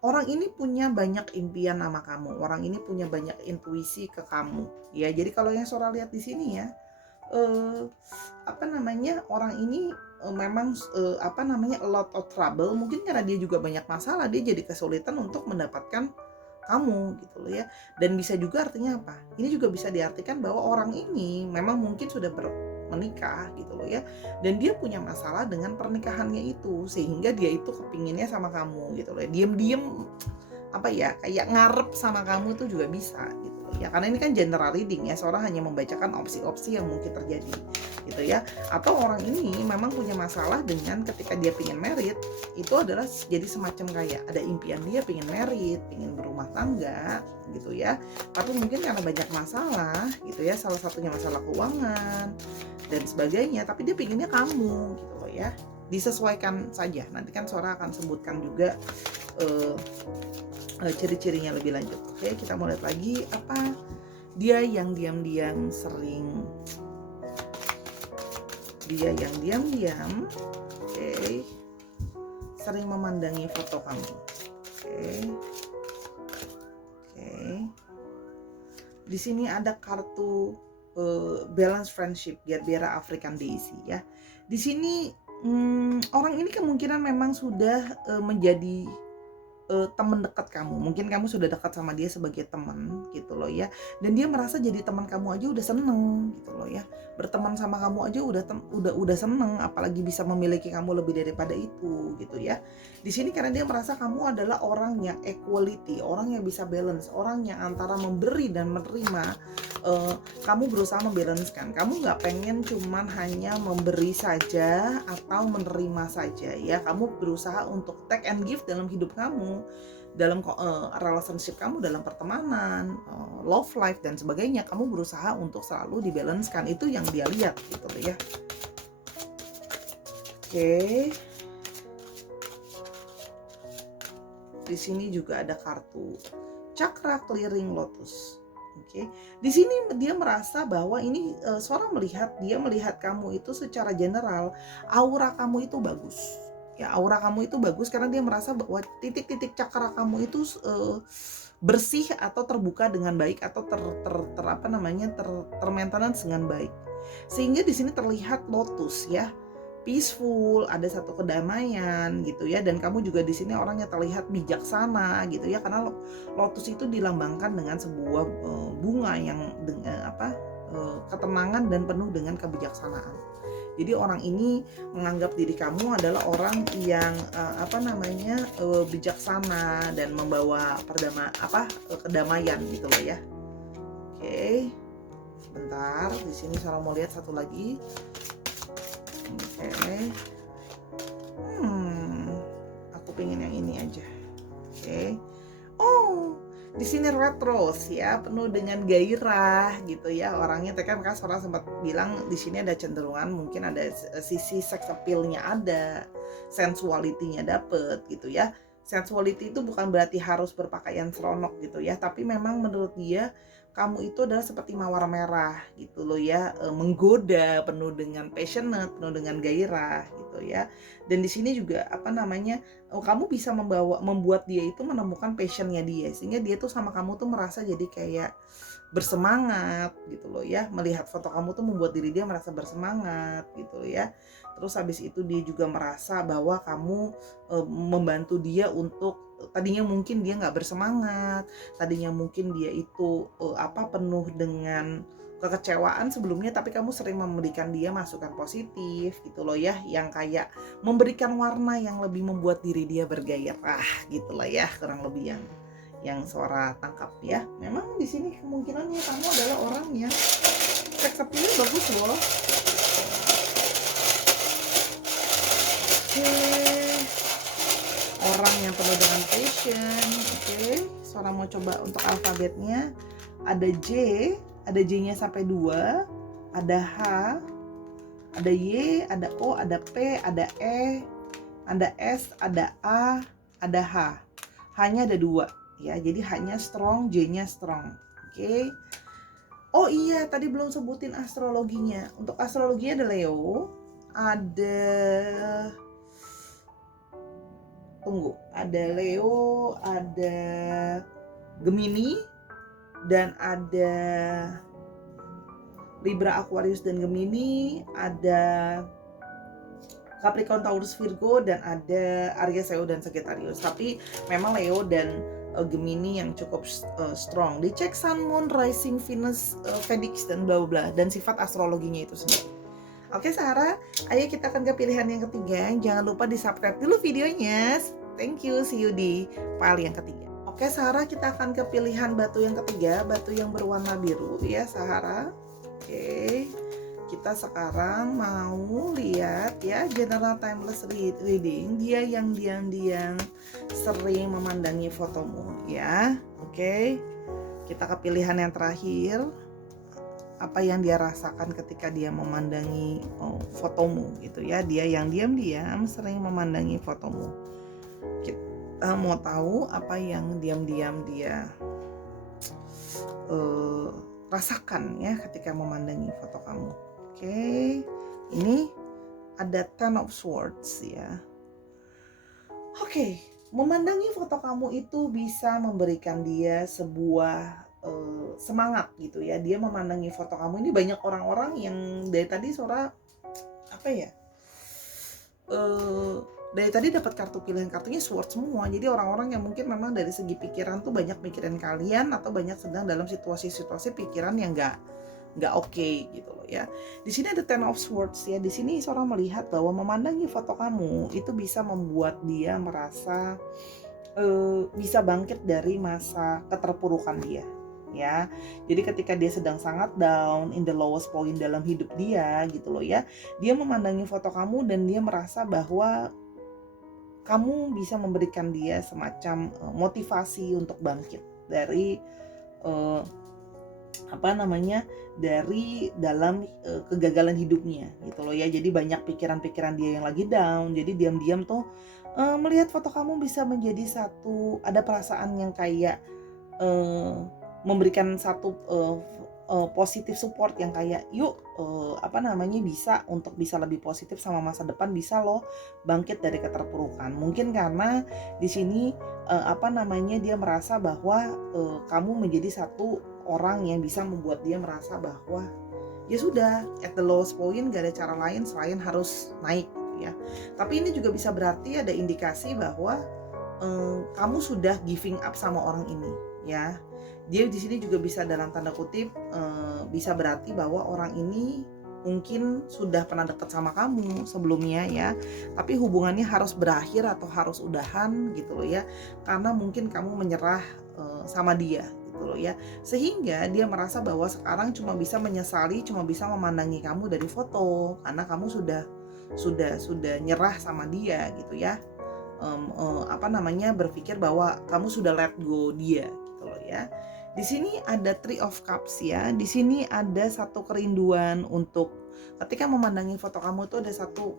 Orang ini punya banyak impian sama kamu. Orang ini punya banyak intuisi ke kamu. Ya, jadi kalau yang Sora lihat di sini ya, orang ini memang a lot of trouble. Mungkin karena dia juga banyak masalah, dia jadi kesulitan untuk mendapatkan kamu gitu loh ya. Dan bisa juga artinya apa? Ini juga bisa diartikan bahwa orang ini memang mungkin sudah menikah gitu loh ya, dan dia punya masalah dengan pernikahannya itu sehingga dia itu kepinginnya sama kamu gitu loh, diem-diem kayak ngarep sama kamu itu juga bisa gitu loh ya, karena ini kan general reading ya, seorang hanya membacakan opsi-opsi yang mungkin terjadi gitu ya. Atau orang ini memang punya masalah dengan ketika dia pingin married itu adalah jadi semacam kayak ada impian dia pingin married, pingin berumah tangga gitu ya, tapi mungkin karena banyak masalah gitu ya, salah satunya masalah keuangan dan sebagainya, tapi dia pinginnya kamu gitu loh ya. Disesuaikan saja. Nanti kan Sora akan sebutkan juga ciri-cirinya lebih lanjut. Oke, kita mau lihat lagi apa dia yang diam-diam sering. Dia yang diam-diam, oke, sering memandangi foto kamu. Oke. Di sini ada kartu balance friendship, Gerbera African Daisy ya. Di sini orang ini kemungkinan memang sudah menjadi teman dekat kamu. Mungkin kamu sudah dekat sama dia sebagai teman gitu loh ya. Dan dia merasa jadi teman kamu aja udah seneng gitu loh ya. Berteman sama kamu aja udah seneng, apalagi bisa memiliki kamu lebih daripada itu gitu ya. Di sini karena dia merasa kamu adalah orang yang equality, orang yang bisa balance, orang yang antara memberi dan menerima. Kamu berusaha membalancekan. Kamu nggak pengen cuman hanya memberi saja atau menerima saja ya. Kamu berusaha untuk take and give dalam hidup kamu, dalam relationship kamu, dalam pertemanan, love life dan sebagainya. Kamu berusaha untuk selalu dibalancekan. Itu yang dia lihat gitu ya. Oke. Di sini juga ada kartu Chakra Clearing Lotus. Oke. Di sini dia merasa bahwa ini Sora melihat kamu itu secara general, aura kamu itu bagus. Ya, aura kamu itu bagus karena dia merasa bahwa titik-titik cakra kamu itu bersih atau terbuka dengan baik atau termaintenance dengan baik. Sehingga di sini terlihat lotus ya. Peaceful, ada satu kedamaian gitu ya, dan kamu juga di sini orang yang terlihat bijaksana gitu ya, karena lotus itu dilambangkan dengan sebuah bunga yang dengan ketenangan dan penuh dengan kebijaksanaan. Jadi orang ini menganggap diri kamu adalah orang yang bijaksana dan membawa kedamaian gitu loh ya. Oke. Sebentar, di sini Sarah mau lihat satu lagi. Oke. Aku pengen yang ini aja. Oke. Oh, di sini red rose ya, penuh dengan gairah gitu ya. Orangnya kan Sora sempat bilang di sini ada cenderungan mungkin ada sisi sex appeal-nya ada, sensuality-nya dapet gitu ya. Sensuality itu bukan berarti harus berpakaian seronok gitu ya, tapi memang menurut dia kamu itu adalah seperti mawar merah gitu loh ya, menggoda, penuh dengan passionate, penuh dengan gairah gitu ya. Dan di sini juga kamu bisa membuat dia itu menemukan passionnya dia, sehingga dia tuh sama kamu tuh merasa jadi kayak bersemangat gitu loh ya. Melihat foto kamu tuh membuat diri dia merasa bersemangat gitu loh ya. Terus habis itu dia juga merasa bahwa kamu membantu dia untuk, tadinya mungkin dia nggak bersemangat, tadinya mungkin dia itu penuh dengan kekecewaan sebelumnya, tapi kamu sering memberikan dia masukan positif gitu loh ya, yang kayak memberikan warna yang lebih membuat diri dia bergairah gitu loh ya, kurang lebih yang Sora tangkap ya. Memang di sini kemungkinannya kamu adalah orang yang seks appeal-nya bagus loh. Orang yang penuh dengan passion. Oke, Sora mau coba untuk alfabetnya. Ada J, ada J-nya sampai 2, ada H, ada Y, ada O, ada P, ada E, ada S, ada A, ada H. H-nya ada 2 ya. Jadi H-nya strong, J-nya strong. Oke. Oh iya, tadi belum sebutin astrologinya. Untuk astrologinya ada Leo, ada Leo, ada Gemini, dan ada Libra, Aquarius, dan Gemini, ada Capricorn, Taurus, Virgo, dan ada Aries, Leo, dan Sagittarius. Tapi memang Leo dan Gemini yang cukup strong. Dicek Sun, Moon, Rising, Venus, Phoenix, dan bla bla, dan sifat astrologinya itu sendiri. Oke Sarah, ayo kita akan ke pilihan yang ketiga. Jangan lupa di subscribe dulu videonya. Thank you, see you di file yang ketiga. Oke Sarah, kita akan ke pilihan batu yang ketiga, batu yang berwarna biru ya Sarah. Oke, kita sekarang mau lihat ya general timeless reading. Dia yang sering memandangi fotomu ya. Oke, kita ke pilihan yang terakhir. apa yang dia rasakan ketika dia memandangi fotomu gitu ya. Dia yang diam-diam sering memandangi fotomu. Kita mau tahu apa yang diam-diam dia rasakan ya ketika memandangi foto kamu. Oke, ini ada Ten of Swords ya. Oke, memandangi foto kamu itu bisa memberikan dia sebuah semangat gitu ya. Dia memandangi foto kamu ini, banyak orang-orang yang dari tadi Sora apa ya, dari tadi dapat kartu pilihan kartunya sword semua. Jadi orang-orang yang mungkin memang dari segi pikiran tuh banyak mikirin kalian, atau banyak sedang dalam situasi-situasi pikiran yang nggak oke gitu loh ya. Di sini ada Ten of Swords ya. Di sini Sora melihat bahwa memandangi foto kamu itu bisa membuat dia merasa bisa bangkit dari masa keterpurukan dia ya. Jadi ketika dia sedang sangat down, in the lowest point dalam hidup dia gitu loh ya, dia memandangi foto kamu dan dia merasa bahwa kamu bisa memberikan dia semacam motivasi untuk bangkit dari dari dalam kegagalan hidupnya gitu loh ya. Jadi banyak pikiran-pikiran dia yang lagi down, jadi diam-diam tuh melihat foto kamu bisa menjadi ada perasaan yang kayak memberikan satu positif support yang kayak yuk bisa untuk bisa lebih positif sama masa depan, bisa loh bangkit dari keterpurukan. Mungkin karena di sini dia merasa bahwa kamu menjadi satu orang yang bisa membuat dia merasa bahwa ya sudah, at the lowest point gak ada cara lain selain harus naik gitu ya. Tapi ini juga bisa berarti ada indikasi bahwa kamu sudah giving up sama orang ini ya. Dia di sini juga bisa dalam tanda kutip bisa berarti bahwa orang ini mungkin sudah pernah dekat sama kamu sebelumnya ya, tapi hubungannya harus berakhir atau harus udahan gitu loh ya, karena mungkin kamu menyerah sama dia gitu loh ya, sehingga dia merasa bahwa sekarang cuma bisa menyesali, cuma bisa memandangi kamu dari foto karena kamu sudah nyerah sama dia gitu ya. Berpikir bahwa kamu sudah let go dia gitu loh ya. Di sini ada Three of Cups ya. Di sini ada satu kerinduan untuk ketika memandangi foto kamu tuh ada satu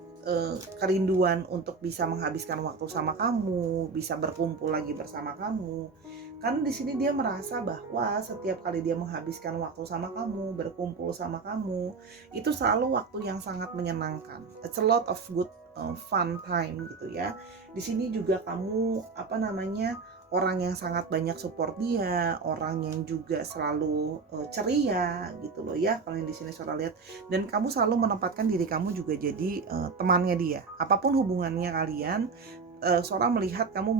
kerinduan untuk bisa menghabiskan waktu sama kamu, bisa berkumpul lagi bersama kamu. Karena di sini dia merasa bahwa setiap kali dia menghabiskan waktu sama kamu, berkumpul sama kamu, itu selalu waktu yang sangat menyenangkan. It's a lot of good fun time gitu ya. Di sini juga kamu orang yang sangat banyak support dia, orang yang juga selalu ceria gitu loh ya, kalau yang di sini Sora lihat. Dan kamu selalu menempatkan diri kamu juga jadi temannya dia. Apapun hubungannya kalian, Sora melihat kamu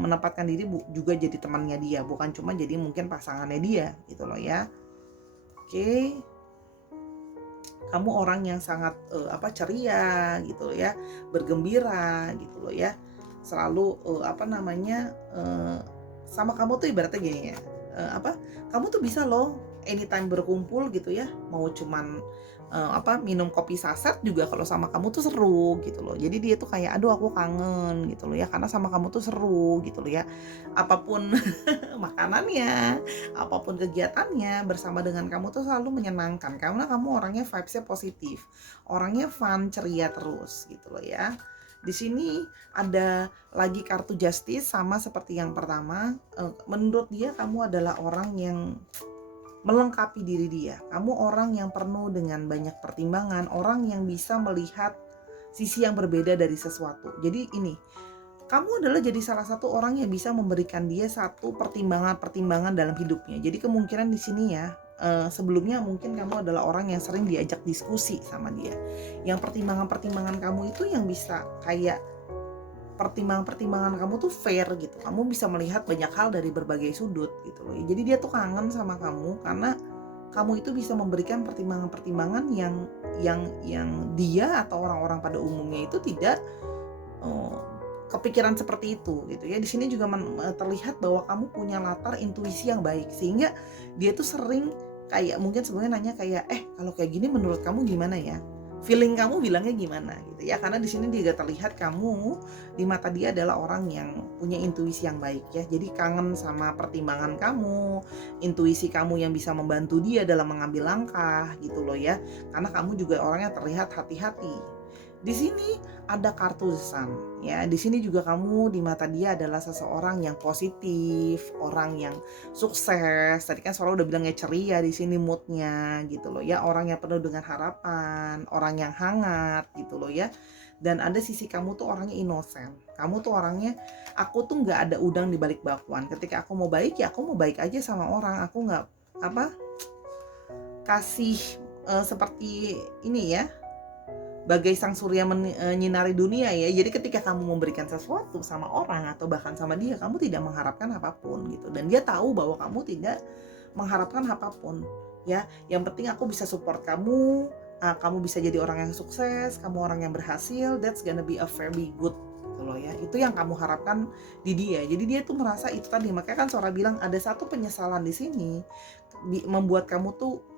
menempatkan diri juga jadi temannya dia, bukan cuma jadi mungkin pasangannya dia gitu loh ya. Oke. Kamu orang yang sangat ceria gitu loh ya, bergembira gitu loh ya. Selalu sama kamu tuh ibaratnya gini ya, kamu tuh bisa loh anytime berkumpul gitu ya, mau cuman minum kopi saset juga kalau sama kamu tuh seru gitu loh. Jadi dia tuh kayak aduh aku kangen gitu loh ya, karena sama kamu tuh seru gitu loh ya. Apapun makanannya, apapun kegiatannya bersama dengan kamu tuh selalu menyenangkan karena kamu orangnya vibes-nya positif, orangnya fun, ceria terus gitu loh ya. Di sini ada lagi kartu Justice, sama seperti yang pertama. Menurut dia kamu adalah orang yang melengkapi diri dia. Kamu orang yang penuh dengan banyak pertimbangan, orang yang bisa melihat sisi yang berbeda dari sesuatu. Jadi ini, kamu adalah jadi salah satu orang yang bisa memberikan dia satu pertimbangan-pertimbangan dalam hidupnya. Jadi kemungkinan di sini ya, sebelumnya mungkin kamu adalah orang yang sering diajak diskusi sama dia. Yang pertimbangan-pertimbangan kamu itu yang bisa kayak pertimbangan-pertimbangan kamu tuh fair gitu. Kamu bisa melihat banyak hal dari berbagai sudut gitu loh. Jadi dia tuh kangen sama kamu karena kamu itu bisa memberikan pertimbangan-pertimbangan yang dia atau orang-orang pada umumnya itu tidak kepikiran seperti itu gitu ya. Di sini juga terlihat bahwa kamu punya latar intuisi yang baik, sehingga dia tuh sering kayak mungkin sebelumnya nanya kayak kalau kayak gini menurut kamu gimana ya, feeling kamu bilangnya gimana gitu ya, karena di sini juga terlihat kamu di mata dia adalah orang yang punya intuisi yang baik ya, jadi kangen sama pertimbangan kamu, intuisi kamu yang bisa membantu dia dalam mengambil langkah gitu loh ya, karena kamu juga orangnya terlihat hati-hati. Di sini ada kartu The Sun ya. Di sini juga kamu di mata dia adalah seseorang yang positif, orang yang sukses. Tadi kan Sora udah bilangnya ceria di sini moodnya gitu loh ya. Orang yang penuh dengan harapan, orang yang hangat gitu loh ya. Dan ada sisi kamu tuh orangnya innocent. Kamu tuh orangnya, aku tuh nggak ada udang di balik bakwan. Ketika aku mau baik ya aku mau baik aja sama orang. Aku nggak kasih seperti ini ya, bagai sang surya menyinari dunia ya. Jadi ketika kamu memberikan sesuatu sama orang atau bahkan sama dia, kamu tidak mengharapkan apapun gitu. Dan dia tahu bahwa kamu tidak mengharapkan apapun ya. Yang penting aku bisa support kamu, kamu bisa jadi orang yang sukses, kamu orang yang berhasil, that's gonna be a very good gitu loh ya. Itu yang kamu harapkan di dia. Jadi dia tuh merasa itu tadi, makanya kan Sora bilang ada satu penyesalan di sini membuat kamu tuh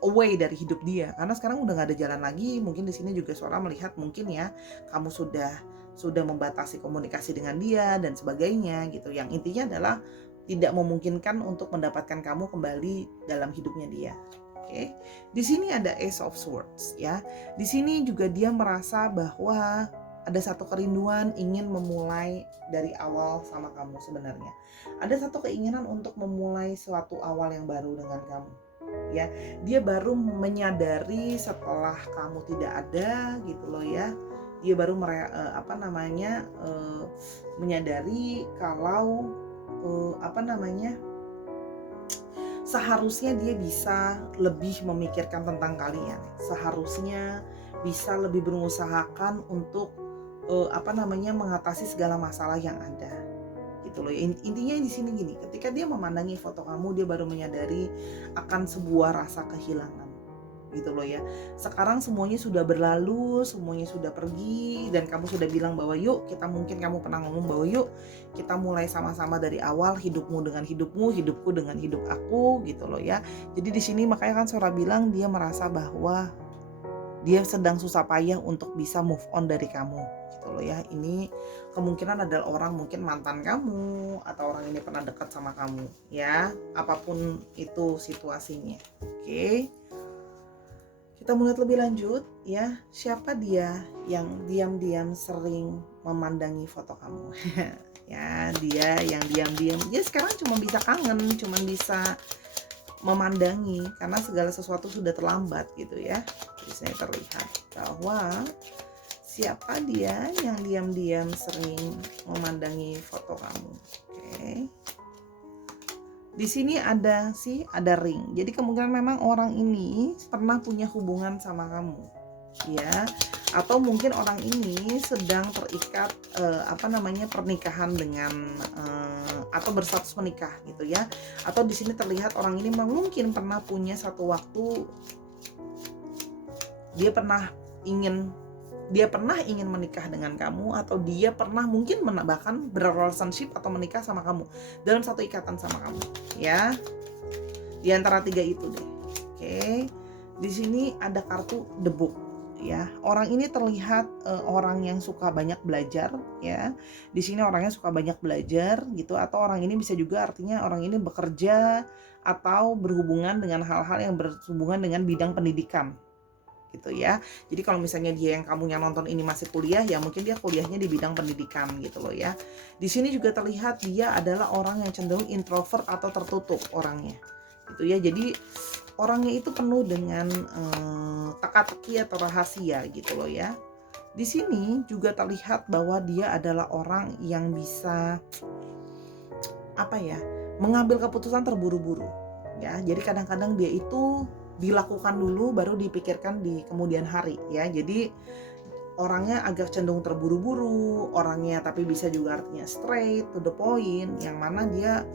away dari hidup dia, karena sekarang udah nggak ada jalan lagi. Mungkin di sini juga Sora melihat mungkin ya kamu sudah membatasi komunikasi dengan dia dan sebagainya gitu, yang intinya adalah tidak memungkinkan untuk mendapatkan kamu kembali dalam hidupnya dia. Oke. Di sini ada Ace of Swords ya. Di sini juga dia merasa bahwa ada satu kerinduan ingin memulai dari awal sama kamu sebenarnya. Ada satu keinginan untuk memulai suatu awal yang baru dengan kamu. Ya, dia baru menyadari setelah kamu tidak ada gitu loh ya. Dia baru menyadari kalau seharusnya dia bisa lebih memikirkan tentang kalian. Seharusnya bisa lebih berusahakan untuk mengatasi segala masalah yang ada. Gitu loh. Intinya di sini gini, ketika dia memandangi foto kamu, dia baru menyadari akan sebuah rasa kehilangan. Gitu loh ya. Sekarang semuanya sudah berlalu, semuanya sudah pergi, dan kamu sudah bilang bahwa yuk kita, mungkin kamu pernah ngomong bahwa yuk kita mulai sama-sama dari awal, hidupmu dengan hidupmu, hidupku dengan hidup aku gitu loh ya. Jadi di sini makanya kan Sora bilang dia merasa bahwa dia sedang susah payah untuk bisa move on dari kamu gitu loh ya. Ini kemungkinan adalah orang, mungkin mantan kamu atau orang ini pernah dekat sama kamu ya, apapun itu situasinya. Oke. Kita melihat lebih lanjut ya, siapa dia yang diam-diam sering memandangi foto kamu. Ya, dia yang diam-diam, dia sekarang cuma bisa kangen, cuma bisa memandangi karena segala sesuatu sudah terlambat gitu ya. Di sini terlihat bahwa siapa dia yang diam-diam sering memandangi foto kamu. Oke. Di sini ada ring. Jadi kemungkinan memang orang ini pernah punya hubungan sama kamu, ya. Atau mungkin orang ini sedang terikat pernikahan dengan atau berstatus menikah gitu ya. Atau di sini terlihat orang ini mungkin pernah punya satu waktu dia pernah ingin menikah dengan kamu, atau dia pernah mungkin bahkan berrelationship atau menikah sama kamu, dalam satu ikatan sama kamu ya. Di antara tiga itu deh. Oke. Di sini ada kartu The Book ya. Orang ini terlihat orang yang suka banyak belajar ya. Di sini orangnya suka banyak belajar gitu, atau orang ini bisa juga artinya orang ini bekerja atau berhubungan dengan hal-hal yang berhubungan dengan bidang pendidikan gitu ya. Jadi kalau misalnya dia yang kamu yang nonton ini masih kuliah, ya mungkin dia kuliahnya di bidang pendidikan gitu loh ya. Di sini juga terlihat dia adalah orang yang cenderung introvert atau tertutup orangnya gitu ya. Jadi orangnya itu penuh dengan teka-teki atau rahasia gitu loh ya. Di sini juga terlihat bahwa dia adalah orang yang bisa mengambil keputusan terburu-buru ya. Jadi kadang-kadang dia itu dilakukan dulu baru dipikirkan di kemudian hari ya. Jadi orangnya agak cenderung terburu-buru orangnya, tapi bisa juga artinya straight to the point, yang mana dia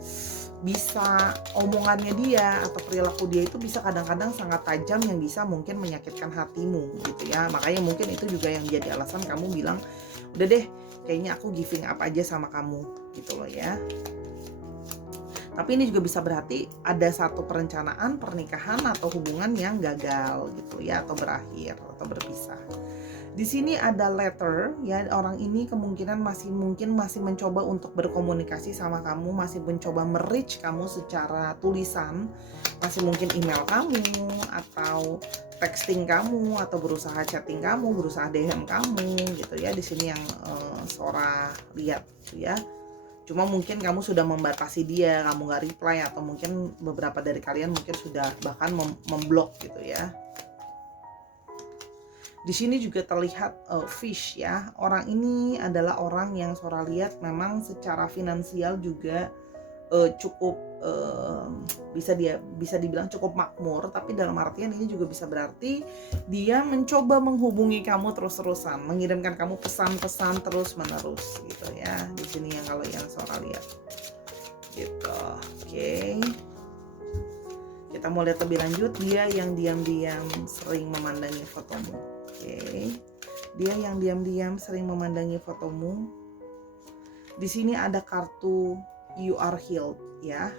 bisa, omongannya dia atau perilaku dia itu bisa kadang-kadang sangat tajam yang bisa mungkin menyakitkan hatimu gitu ya. Makanya mungkin itu juga yang jadi alasan kamu bilang udah deh kayaknya aku giving up aja sama kamu gitu loh ya. Tapi ini juga bisa berarti ada satu perencanaan pernikahan atau hubungan yang gagal gitu ya, atau berakhir atau berpisah. Di sini ada letter ya, orang ini kemungkinan mungkin masih mencoba untuk berkomunikasi sama kamu, masih mencoba reach kamu secara tulisan, masih mungkin email kamu atau texting kamu atau berusaha chatting kamu, berusaha DM kamu gitu ya. Di sini yang Sora lihat gitu ya. Cuma mungkin kamu sudah membatasi dia, kamu nggak reply, atau mungkin beberapa dari kalian mungkin sudah bahkan memblok gitu ya. Di sini juga terlihat fish ya. Orang ini adalah orang yang Sora lihat memang secara finansial juga cukup bisa dibilang cukup makmur, tapi dalam artian ini juga bisa berarti dia mencoba menghubungi kamu terus-terusan, mengirimkan kamu pesan-pesan terus-menerus gitu ya. Di sini yang kalau yang Sora lihat. Gitu. Oke. Kita mau lihat lebih lanjut, dia yang diam-diam sering memandangi fotomu. Oke. Dia yang diam-diam sering memandangi fotomu. Di sini ada kartu You Are Healed ya.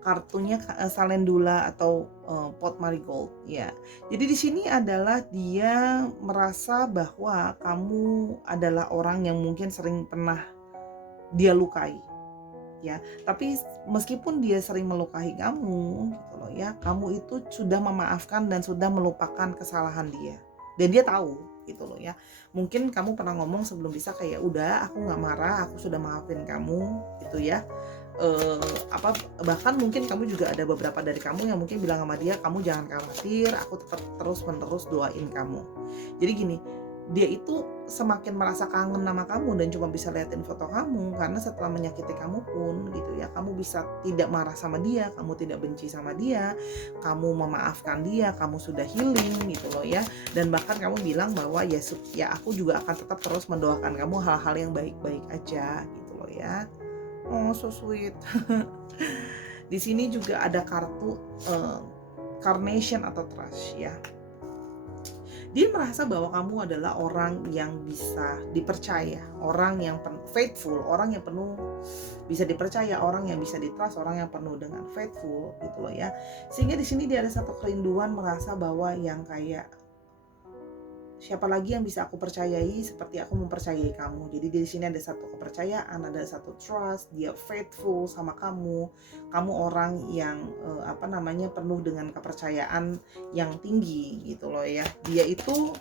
Kartunya Salendula atau pot marigold ya. Jadi di sini adalah dia merasa bahwa kamu adalah orang yang mungkin sering pernah dia lukai ya, tapi meskipun dia sering melukai kamu gitu loh ya, kamu itu sudah memaafkan dan sudah melupakan kesalahan dia, dan dia tahu gitu loh ya. Mungkin kamu pernah ngomong sebelum bisa kayak udah, aku nggak marah, aku sudah maafin kamu gitu ya. Bahkan mungkin kamu juga ada beberapa dari kamu yang mungkin bilang sama dia, kamu jangan khawatir, aku tetap terus menerus doain kamu. Jadi gini, dia itu semakin merasa kangen sama kamu dan cuma bisa liatin foto kamu, karena setelah menyakiti kamu pun gitu ya, kamu bisa tidak marah sama dia, kamu tidak benci sama dia, kamu memaafkan dia, kamu sudah healing gitu loh ya. Dan bahkan kamu bilang bahwa ya aku juga akan tetap terus mendoakan kamu hal-hal yang baik-baik aja gitu loh ya. Oh, so sweet. Di sini juga ada kartu carnation atau trust ya. Dia merasa bahwa kamu adalah orang yang bisa dipercaya, orang yang faithful, orang yang penuh bisa dipercaya, orang yang bisa ditrust, orang yang penuh dengan faithful gitu loh ya. Sehingga di sini dia ada satu kerinduan merasa bahwa yang kayak siapa lagi yang bisa aku percayai seperti aku mempercayai kamu. Jadi di sini ada satu kepercayaan, ada satu trust, dia faithful sama kamu. Kamu orang yang penuh dengan kepercayaan yang tinggi gitu loh ya. Dia itu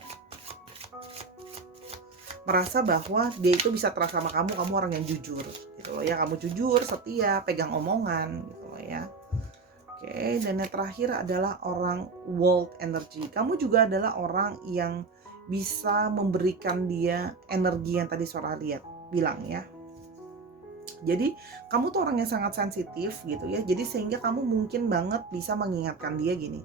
merasa bahwa dia itu bisa trust sama kamu orang yang jujur gitu loh ya. Kamu jujur, setia, pegang omongan gitu loh ya. Oke, dan yang terakhir adalah orang world energy. Kamu juga adalah orang yang bisa memberikan dia energi yang tadi Sora lihat bilang ya. Jadi kamu tuh orang yang sangat sensitif gitu ya. Jadi sehingga kamu mungkin banget bisa mengingatkan dia gini.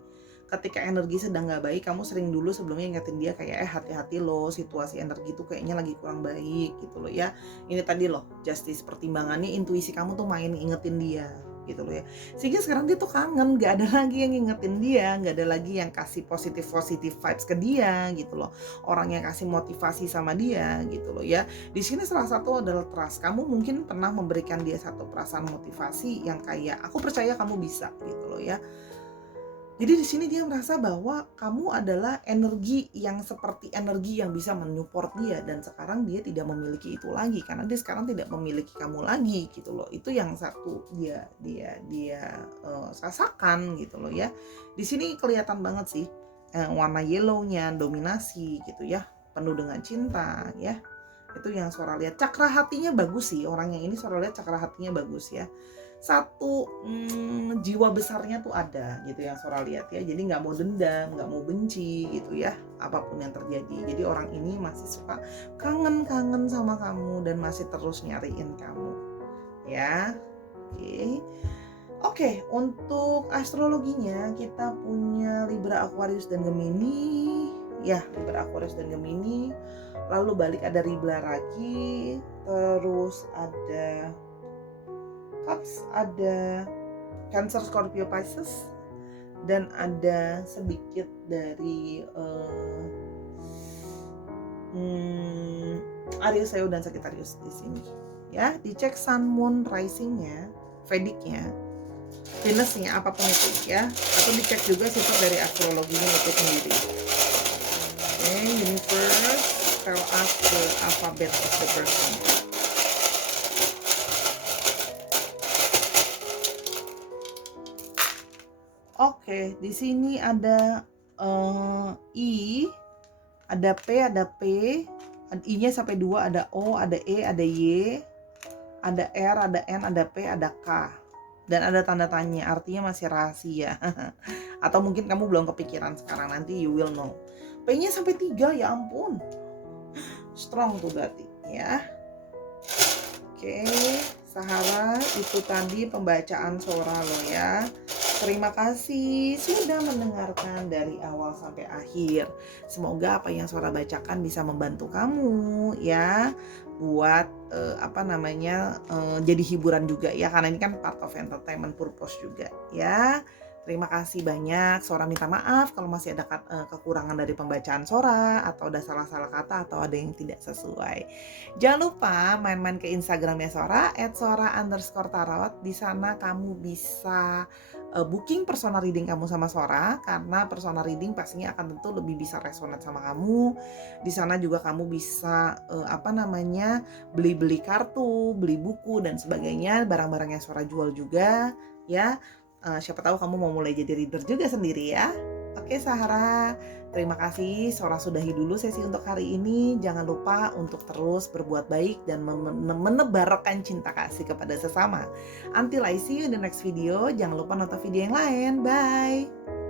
Ketika energi sedang gak baik, kamu sering dulu sebelumnya ingetin dia kayak hati-hati loh, situasi energi tuh kayaknya lagi kurang baik gitu loh ya. Ini tadi loh, justice, pertimbangannya intuisi kamu tuh main ingetin dia gitu loh ya. Sehingga sekarang dia tuh kangen, gak ada lagi yang ngingetin dia, gak ada lagi yang kasih positif vibes ke dia gitu loh. Orang yang kasih motivasi sama dia gitu loh ya. Di sini salah satu adalah trust. Kamu mungkin pernah memberikan dia satu perasaan motivasi yang kayak aku percaya kamu bisa gitu loh ya. Jadi di sini dia merasa bahwa kamu adalah energi yang seperti energi yang bisa menyupport dia, dan sekarang dia tidak memiliki itu lagi karena dia sekarang tidak memiliki kamu lagi gitu loh. Itu yang satu dia rasakan gitu loh ya. Di sini kelihatan banget sih warna yellownya dominasi gitu ya, penuh dengan cinta ya. Itu yang Sora lihat. Cakra hatinya bagus sih, orang yang ini Sora lihat cakra hatinya bagus ya. Satu jiwa besarnya tuh ada gitu yang Sora lihat ya. Jadi nggak mau dendam, nggak mau benci gitu ya, apapun yang terjadi. Jadi orang ini masih suka kangen sama kamu dan masih terus nyariin kamu ya. Oke, untuk astrologinya kita punya Libra, Aquarius, dan Gemini ya. Libra, Aquarius, dan Gemini. Lalu balik ada Libra lagi, terus ada Cups, ada Cancer, Scorpio, Pisces, dan ada sedikit dari Aries, Leo, dan Sagittarius di sini. Ya, dicek Sun, Moon, Rising-nya, Vedicnya. Venusnya apapun itu ya, atau dicek juga sifat dari astrologinya itu sendiri. Oke, universe tell us the alphabet of the person. Oke, di sini ada I, ada P, I-nya sampai 2, ada O, ada E, ada Y, ada R, ada N, ada P, ada K. Dan ada tanda tanya, artinya masih rahasia. Atau mungkin kamu belum kepikiran sekarang, nanti you will know. P-nya sampai 3, ya ampun. Strong tuh berarti ya. Oke, Sahara, itu tadi pembacaan Sora lo ya. Terima kasih sudah mendengarkan dari awal sampai akhir. Semoga apa yang Sora bacakan bisa membantu kamu ya, buat jadi hiburan juga ya, karena ini kan part of entertainment purpose juga ya. Terima kasih banyak. Sora minta maaf kalau masih ada kekurangan dari pembacaan Sora, atau ada salah-salah kata, atau ada yang tidak sesuai. Jangan lupa main-main ke Instagramnya Sora @sora_tarot. Di sana kamu bisa booking personal reading kamu sama Sora, karena personal reading pastinya akan tentu lebih bisa resonate sama kamu. Di sana juga kamu bisa beli-beli kartu, beli buku dan sebagainya, barang-barang yang Sora jual juga ya. Siapa tahu kamu mau mulai jadi reader juga sendiri ya. Oke Sahara, terima kasih. Sora sudahi dulu sesi untuk hari ini. Jangan lupa untuk terus berbuat baik dan menebarkan cinta kasih kepada sesama. Until I see you in the next video. Jangan lupa nonton video yang lain. Bye.